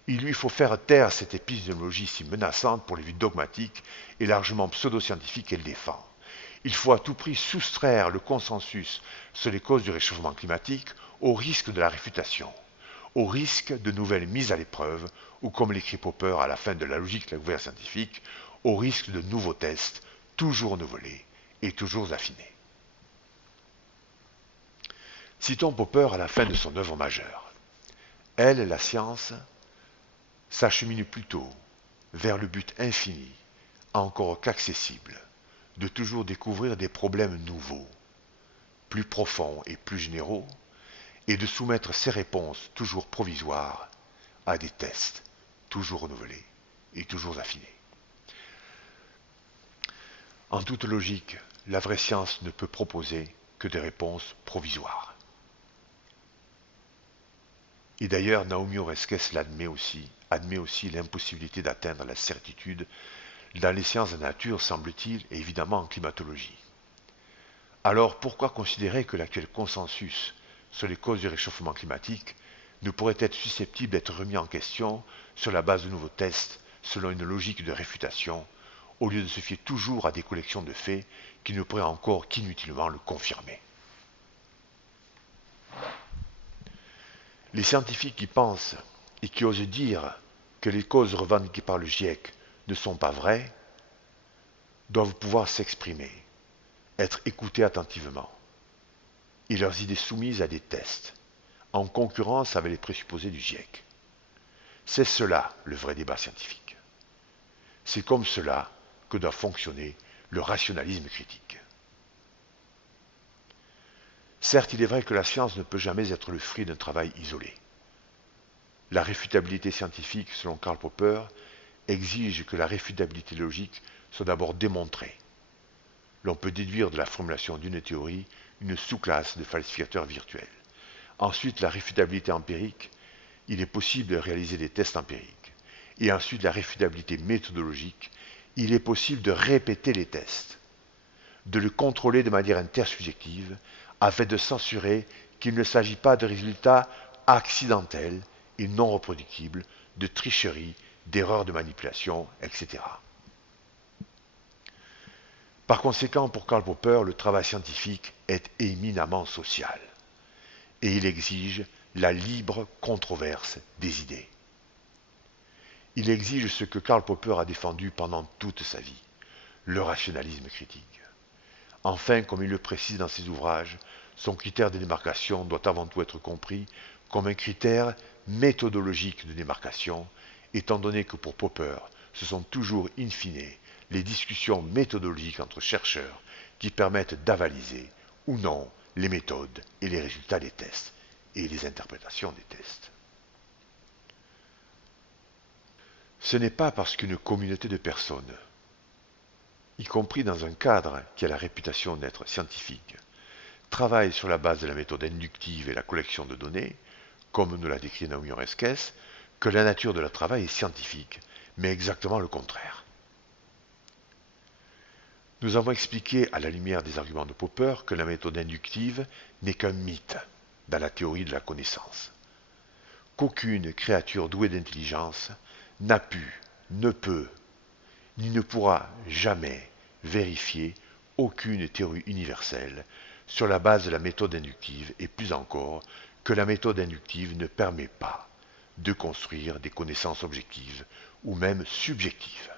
Il lui faut faire taire cette épistémologie si menaçante pour les vues dogmatiques et largement pseudo-scientifiques qu'elle défend. Il faut à tout prix soustraire le consensus sur les causes du réchauffement climatique au risque de la réfutation, au risque de nouvelles mises à l'épreuve, ou comme l'écrit Popper à la fin de la logique de la découverte scientifique, au risque de nouveaux tests, toujours renouvelés et toujours affinés. Citons Popper à la fin de son œuvre majeure. Elle, la science, s'achemine plutôt vers le but infini, encore qu'accessible, de toujours découvrir des problèmes nouveaux, plus profonds et plus généraux, et de soumettre ces réponses toujours provisoires à des tests toujours renouvelés et toujours affinés. En toute logique, la vraie science ne peut proposer que des réponses provisoires. Et d'ailleurs, Naomi Oreskes admet aussi l'impossibilité d'atteindre la certitude dans les sciences de la nature, semble-t-il, et évidemment en climatologie. Alors pourquoi considérer que l'actuel consensus sur les causes du réchauffement climatique ne pourrait être susceptible d'être remis en question sur la base de nouveaux tests selon une logique de réfutation, au lieu de se fier toujours à des collections de faits qui ne pourraient encore qu'inutilement le confirmer? Les scientifiques qui pensent et qui osent dire que les causes revendiquées par le GIEC ne sont pas vraies doivent pouvoir s'exprimer, être écoutés attentivement, et leurs idées soumises à des tests, en concurrence avec les présupposés du GIEC. C'est cela le vrai débat scientifique. C'est comme cela que doit fonctionner le rationalisme critique. Certes, il est vrai que la science ne peut jamais être le fruit d'un travail isolé. La réfutabilité scientifique, selon Karl Popper, exige que la réfutabilité logique soit d'abord démontrée. L'on peut déduire de la formulation d'une théorie une sous-classe de falsificateurs virtuels. Ensuite, la réfutabilité empirique, il est possible de réaliser des tests empiriques. Et ensuite, la réfutabilité méthodologique, il est possible de répéter les tests, de le contrôler de manière intersubjective, afin de s'assurer qu'il ne s'agit pas de résultats accidentels et non reproductibles, de tricherie, d'erreurs de manipulation, etc. Par conséquent, pour Karl Popper, le travail scientifique est éminemment social, et il exige la libre controverse des idées. Il exige ce que Karl Popper a défendu pendant toute sa vie, le rationalisme critique. Enfin, comme il le précise dans ses ouvrages, son critère de démarcation doit avant tout être compris comme un critère méthodologique de démarcation, étant donné que pour Popper, ce sont toujours in fine les discussions méthodologiques entre chercheurs qui permettent d'avaliser ou non les méthodes et les résultats des tests et les interprétations des tests. Ce n'est pas parce qu'une communauté de personnes, y compris dans un cadre qui a la réputation d'être scientifique, travaille sur la base de la méthode inductive et la collection de données, comme nous l'a décrit Naomi Oreskes, que la nature de leur travail est scientifique, mais exactement le contraire. Nous avons expliqué à la lumière des arguments de Popper que la méthode inductive n'est qu'un mythe dans la théorie de la connaissance, qu'aucune créature douée d'intelligence n'a pu, ne peut, ni ne pourra jamais vérifier aucune théorie universelle sur la base de la méthode inductive et plus encore que la méthode inductive ne permet pas de construire des connaissances objectives ou même subjectives.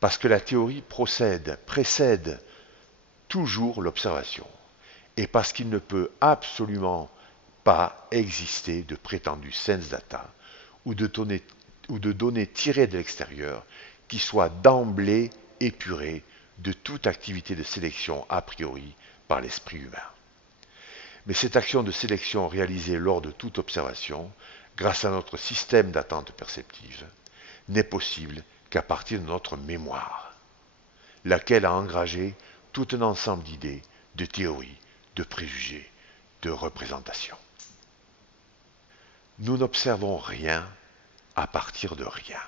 Parce que la théorie précède toujours l'observation et parce qu'il ne peut absolument pas exister de prétendus sense data ou de données tirées de l'extérieur qui soient d'emblée épurées de toute activité de sélection a priori par l'esprit humain. Mais cette action de sélection réalisée lors de toute observation, grâce à notre système d'attente perceptive, n'est possible qu'à partir de notre mémoire, laquelle a engrangé tout un ensemble d'idées, de théories, de préjugés, de représentations. Nous n'observons rien à partir de rien.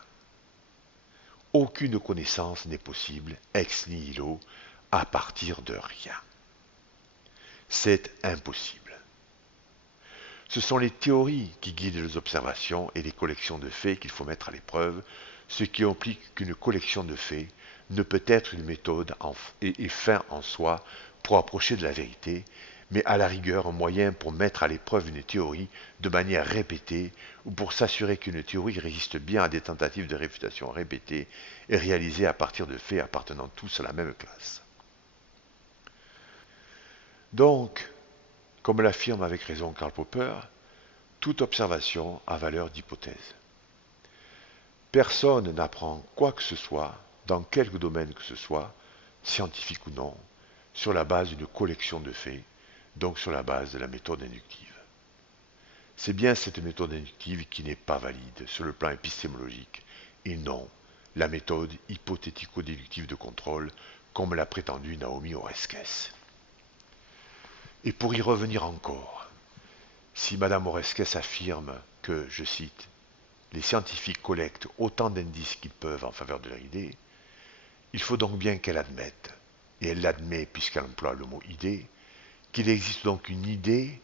Aucune connaissance n'est possible ex nihilo à partir de rien. C'est impossible. Ce sont les théories qui guident les observations et les collections de faits qu'il faut mettre à l'épreuve, ce qui implique qu'une collection de faits ne peut être une méthode et fin en soi pour approcher de la vérité, mais à la rigueur un moyen pour mettre à l'épreuve une théorie de manière répétée ou pour s'assurer qu'une théorie résiste bien à des tentatives de réfutation répétées et réalisées à partir de faits appartenant tous à la même classe. Donc, comme l'affirme avec raison Karl Popper, toute observation a valeur d'hypothèse. Personne n'apprend quoi que ce soit, dans quelque domaine que ce soit, scientifique ou non, sur la base d'une collection de faits, donc sur la base de la méthode inductive. C'est bien cette méthode inductive qui n'est pas valide sur le plan épistémologique, et non la méthode hypothético-déductive de contrôle, comme l'a prétendu Naomi Oreskes. Et pour y revenir encore, si Madame Oreskes affirme que, je cite, les scientifiques collectent autant d'indices qu'ils peuvent en faveur de leur idée, il faut donc bien qu'elle admette, et elle l'admet puisqu'elle emploie le mot idée, qu'il existe donc une idée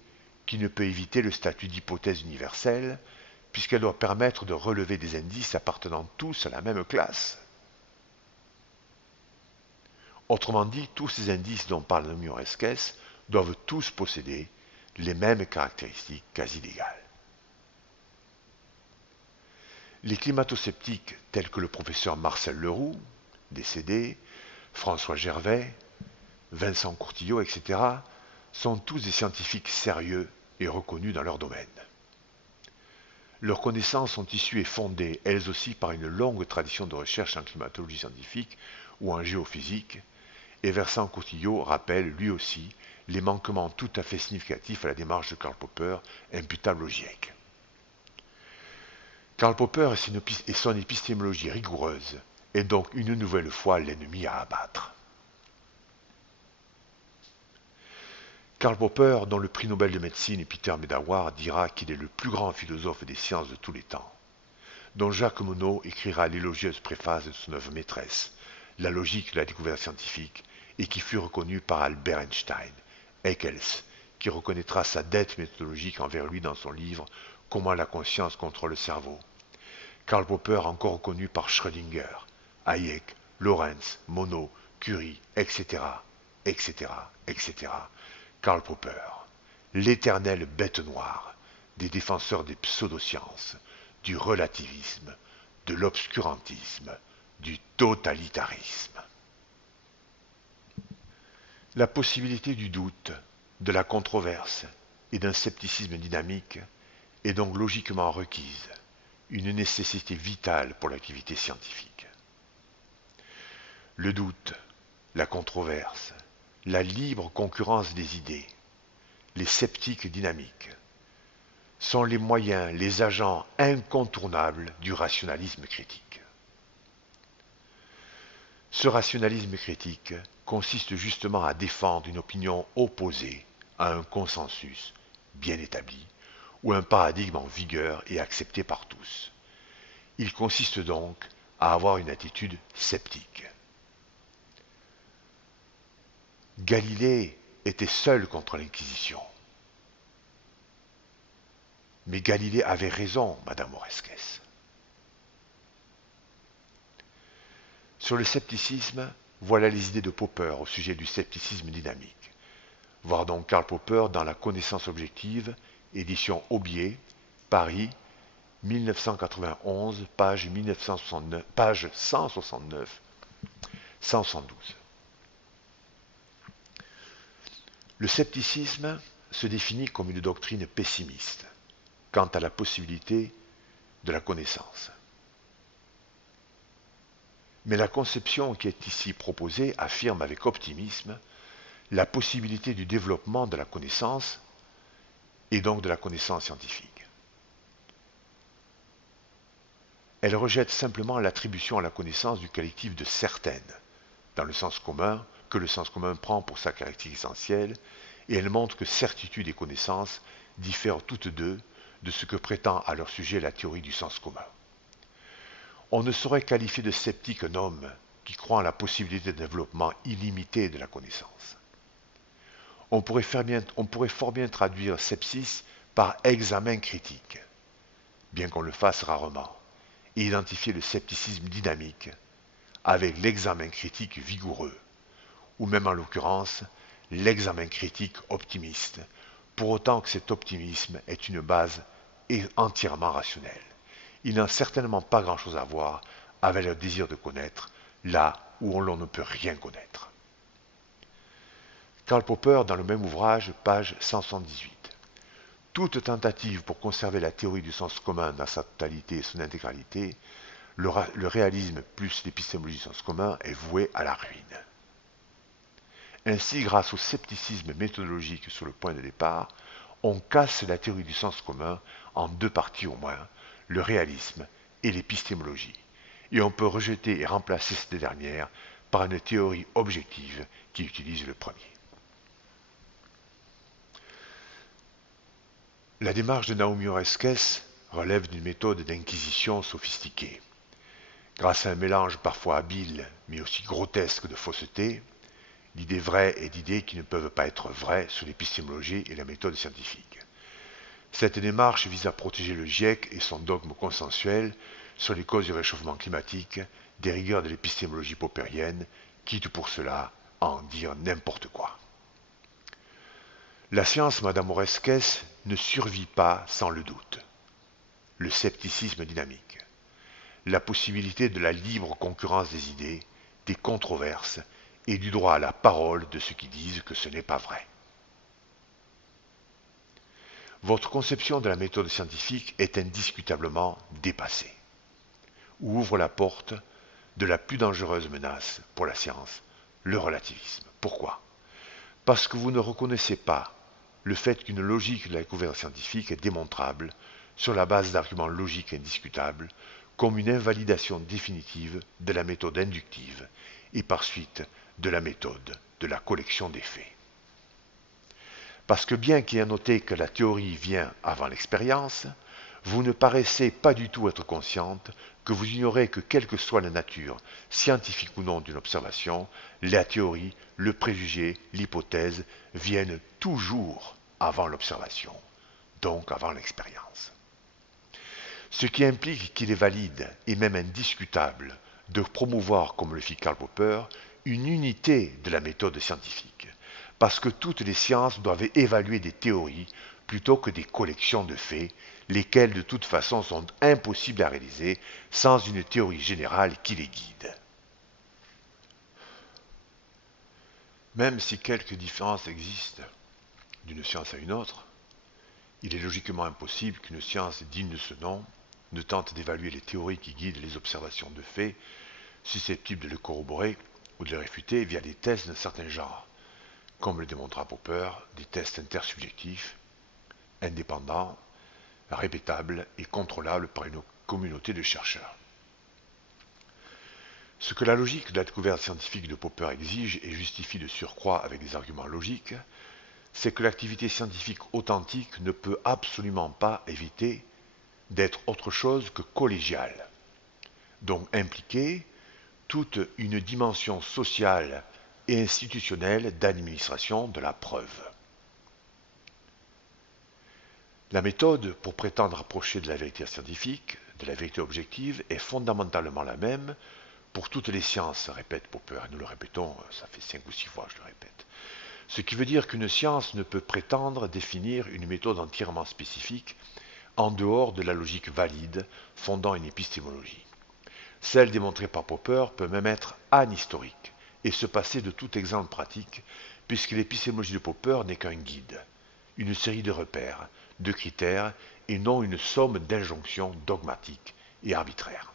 qui ne peut éviter le statut d'hypothèse universelle, puisqu'elle doit permettre de relever des indices appartenant tous à la même classe. Autrement dit, tous ces indices dont parle Naomi Oreskes doivent tous posséder les mêmes caractéristiques quasi légales. Les climato-sceptiques tels que le professeur Marcel Leroux, décédé, François Gervais, Vincent Courtillot, etc., sont tous des scientifiques sérieux et reconnus dans leur domaine. Leurs connaissances sont issues et fondées, elles aussi, par une longue tradition de recherche en climatologie scientifique ou en géophysique, et Vincent Courtillot rappelle, lui aussi, les manquements tout à fait significatifs à la démarche de Karl Popper, imputables au GIEC. Karl Popper et son épistémologie rigoureuse est donc une nouvelle fois l'ennemi à abattre. Karl Popper, dont le prix Nobel de médecine Peter Medawar dira qu'il est le plus grand philosophe des sciences de tous les temps, dont Jacques Monod écrira l'élogieuse préface de son œuvre maîtresse, La logique de la découverte scientifique, et qui fut reconnu par Albert Einstein, Haeckel, qui reconnaîtra sa dette méthodologique envers lui dans son livre Comment la conscience contrôle le cerveau. Karl Popper encore reconnu par Schrödinger, Hayek, Lorentz, Monod, Curie, etc., etc., etc. Karl Popper, l'éternelle bête noire des défenseurs des pseudosciences, du relativisme, de l'obscurantisme, du totalitarisme. La possibilité du doute, de la controverse et d'un scepticisme dynamique est donc logiquement requise, une nécessité vitale pour l'activité scientifique. Le doute, la controverse, la libre concurrence des idées, les sceptiques dynamiques sont les moyens, les agents incontournables du rationalisme critique. Ce rationalisme critique consiste justement à défendre une opinion opposée à un consensus bien établi ou un paradigme en vigueur et accepté par tous. Il consiste donc à avoir une attitude sceptique. Galilée était seul contre l'Inquisition. Mais Galilée avait raison, Madame Oresques. Sur le scepticisme, voilà les idées de Popper au sujet du scepticisme dynamique. Voir donc Karl Popper dans La connaissance objective, édition Aubier, Paris, 1991, page 1969, page 169, 172. Le scepticisme se définit comme une doctrine pessimiste quant à la possibilité de la connaissance. Mais la conception qui est ici proposée affirme avec optimisme la possibilité du développement de la connaissance et donc de la connaissance scientifique. Elle rejette simplement l'attribution à la connaissance du collectif de certaines, dans le sens commun, que le sens commun prend pour sa caractéristique essentielle, et elle montre que certitude et connaissance diffèrent toutes deux de ce que prétend à leur sujet la théorie du sens commun. On ne saurait qualifier de sceptique un homme qui croit en la possibilité de développement illimité de la connaissance. On pourrait fort bien traduire sepsis par examen critique, bien qu'on le fasse rarement, et identifier le scepticisme dynamique avec l'examen critique vigoureux, ou même en l'occurrence l'examen critique optimiste, pour autant que cet optimisme est une base entièrement rationnelle. Il n'a certainement pas grand-chose à voir avec le désir de connaître, là où l'on ne peut rien connaître. Karl Popper, dans le même ouvrage, page 178. Toute tentative pour conserver la théorie du sens commun dans sa totalité et son intégralité, le réalisme plus l'épistémologie du sens commun, est voué à la ruine. Ainsi, grâce au scepticisme méthodologique sur le point de départ, on casse la théorie du sens commun en deux parties au moins, le réalisme et l'épistémologie, et on peut rejeter et remplacer cette dernière par une théorie objective qui utilise le premier. La démarche de Naomi Oreskes relève d'une méthode d'inquisition sophistiquée. Grâce à un mélange parfois habile, mais aussi grotesque de fausseté, d'idées vraies et d'idées qui ne peuvent pas être vraies sur l'épistémologie et la méthode scientifique. Cette démarche vise à protéger le GIEC et son dogme consensuel sur les causes du réchauffement climatique des rigueurs de l'épistémologie poppérienne, quitte pour cela à en dire n'importe quoi. La science, Madame Oreskes, ne survit pas sans le doute, le scepticisme dynamique, la possibilité de la libre concurrence des idées, des controverses et du droit à la parole de ceux qui disent que ce n'est pas vrai. Votre conception de la méthode scientifique est indiscutablement dépassée, ou ouvre la porte de la plus dangereuse menace pour la science, le relativisme. Pourquoi ? Parce que vous ne reconnaissez pas le fait qu'une logique de la découverte scientifique est démontrable sur la base d'arguments logiques indiscutables comme une invalidation définitive de la méthode inductive et par suite de la méthode de la collection des faits. Parce que bien qu'il y ait noté que la théorie vient avant l'expérience, vous ne paraissez pas du tout être consciente que vous ignorez que quelle que soit la nature, scientifique ou non, d'une observation, la théorie, le préjugé, l'hypothèse viennent toujours avant l'observation, donc avant l'expérience. Ce qui implique qu'il est valide et même indiscutable de promouvoir, comme le fit Karl Popper, une unité de la méthode scientifique, parce que toutes les sciences doivent évaluer des théories plutôt que des collections de faits, lesquelles de toute façon sont impossibles à réaliser sans une théorie générale qui les guide. Même si quelques différences existent d'une science à une autre, il est logiquement impossible qu'une science digne de ce nom ne tente d'évaluer les théories qui guident les observations de faits susceptibles de le corroborer ou de le réfuter via des tests d'un certain genre, comme le démontra Popper, des tests intersubjectifs, indépendants, répétables et contrôlables par une communauté de chercheurs. Ce que la logique de la découverte scientifique de Popper exige et justifie de surcroît avec des arguments logiques, c'est que l'activité scientifique authentique ne peut absolument pas éviter d'être autre chose que collégiale, donc impliquer toute une dimension sociale et institutionnelle d'administration de la preuve. La méthode pour prétendre approcher de la vérité scientifique, de la vérité objective, est fondamentalement la même pour toutes les sciences, répète Popper, et nous le répétons, ça fait 5 ou 6 fois que je le répète. Ce qui veut dire qu'une science ne peut prétendre définir une méthode entièrement spécifique en dehors de la logique valide fondant une épistémologie. Celle démontrée par Popper peut même être anhistorique et se passer de tout exemple pratique, puisque l'épistémologie de Popper n'est qu'un guide, une série de repères, de critères, et non une somme d'injonctions dogmatiques et arbitraires.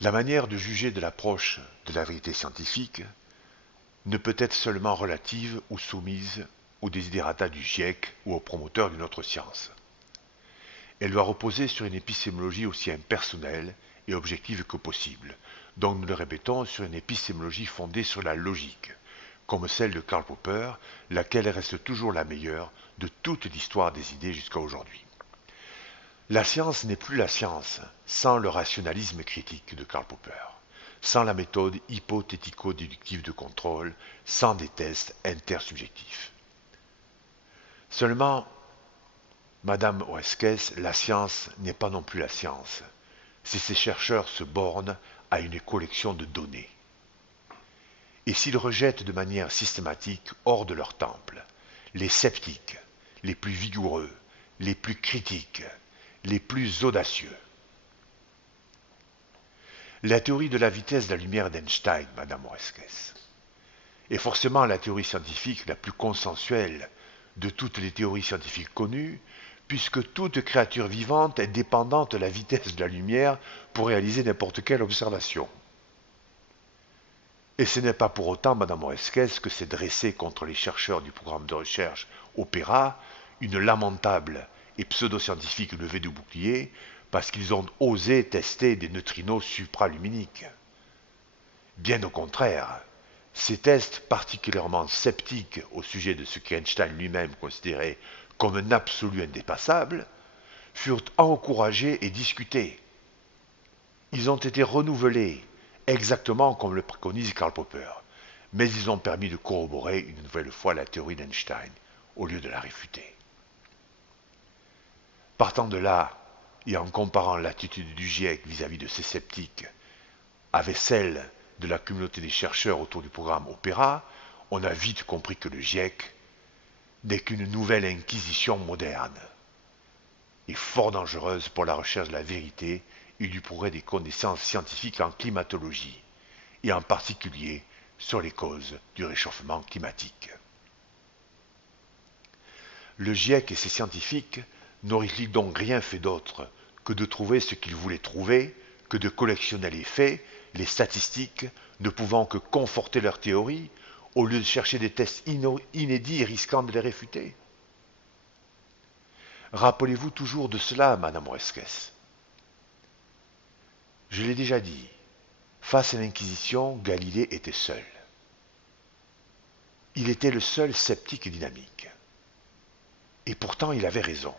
La manière de juger de l'approche de la vérité scientifique ne peut être seulement relative ou soumise aux desiderata du GIEC ou aux promoteurs d'une autre science. Elle doit reposer sur une épistémologie aussi impersonnelle et objective que possible, donc nous le répétons, sur une épistémologie fondée sur la logique, comme celle de Karl Popper, laquelle reste toujours la meilleure de toute l'histoire des idées jusqu'à aujourd'hui. La science n'est plus la science sans le rationalisme critique de Karl Popper, sans la méthode hypothético-déductive de contrôle, sans des tests intersubjectifs. Seulement, Madame Oeskes, la science n'est pas non plus la science, si ces chercheurs se bornent à une collection de données. Et s'ils rejettent de manière systématique hors de leur temple les sceptiques, les plus vigoureux, les plus critiques, les plus audacieux. La théorie de la vitesse de la lumière d'Einstein, Madame Oeskes, est forcément la théorie scientifique la plus consensuelle de toutes les théories scientifiques connues, puisque toute créature vivante est dépendante de la vitesse de la lumière pour réaliser n'importe quelle observation. Et ce n'est pas pour autant, Madame Oeskes, que s'est dressée contre les chercheurs du programme de recherche Opéra une lamentable et pseudo-scientifique levée de bouclier parce qu'ils ont osé tester des neutrinos supraluminiques. Bien au contraire, ces tests particulièrement sceptiques au sujet de ce qu'Einstein lui-même considérait comme un absolu indépassable furent encouragés et discutés. Ils ont été renouvelés, exactement comme le préconise Karl Popper, mais ils ont permis de corroborer une nouvelle fois la théorie d'Einstein, au lieu de la réfuter. Partant de là, et en comparant l'attitude du GIEC vis-à-vis de ces sceptiques avec celle de la communauté des chercheurs autour du programme Opéra, on a vite compris que le GIEC n'est qu'une nouvelle inquisition moderne, et fort dangereuse pour la recherche de la vérité et du progrès des connaissances scientifiques en climatologie, et en particulier sur les causes du réchauffement climatique. Le GIEC et ses scientifiques n'auraient-ils donc rien fait d'autre que de trouver ce qu'ils voulaient trouver, que de collectionner les faits, les statistiques, ne pouvant que conforter leur théorie, au lieu de chercher des tests inédits et risquant de les réfuter? Rappelez-vous toujours de cela, Madame Oeskes. Je l'ai déjà dit, face à l'Inquisition, Galilée était seul. Il était le seul sceptique dynamique. Et pourtant, il avait raison.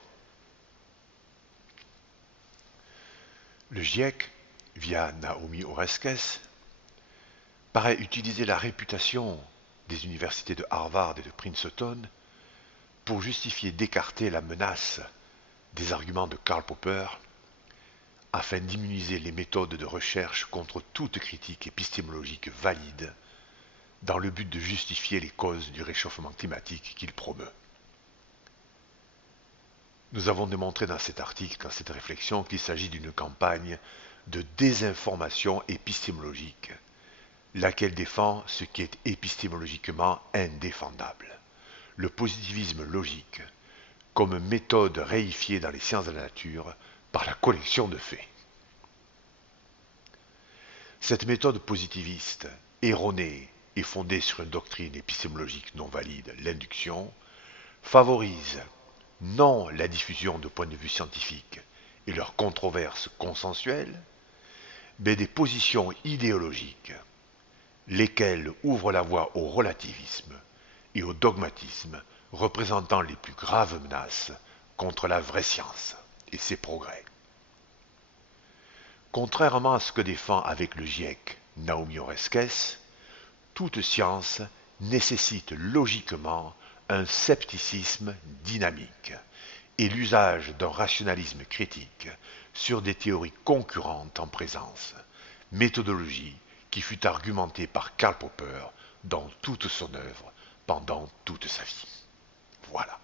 Le GIEC, via Naomi Oreskes, paraît utiliser la réputation des universités de Harvard et de Princeton pour justifier d'écarter la menace des arguments de Karl Popper afin d'immuniser les méthodes de recherche contre toute critique épistémologique valide dans le but de justifier les causes du réchauffement climatique qu'il promeut. Nous avons démontré dans cet article, dans cette réflexion, qu'il s'agit d'une campagne de désinformation épistémologique laquelle défend ce qui est épistémologiquement indéfendable, le positivisme logique, comme méthode réifiée dans les sciences de la nature par la collection de faits. Cette méthode positiviste, erronée et fondée sur une doctrine épistémologique non valide, l'induction, favorise non la diffusion de points de vue scientifiques et leurs controverses consensuelles, mais des positions idéologiques, lesquelles ouvrent la voie au relativisme et au dogmatisme représentant les plus graves menaces contre la vraie science et ses progrès. Contrairement à ce que défend avec le GIEC Naomi Oreskes, toute science nécessite logiquement un scepticisme dynamique et l'usage d'un rationalisme critique sur des théories concurrentes en présence, méthodologie qui fut argumentée par Karl Popper dans toute son œuvre pendant toute sa vie. Voilà.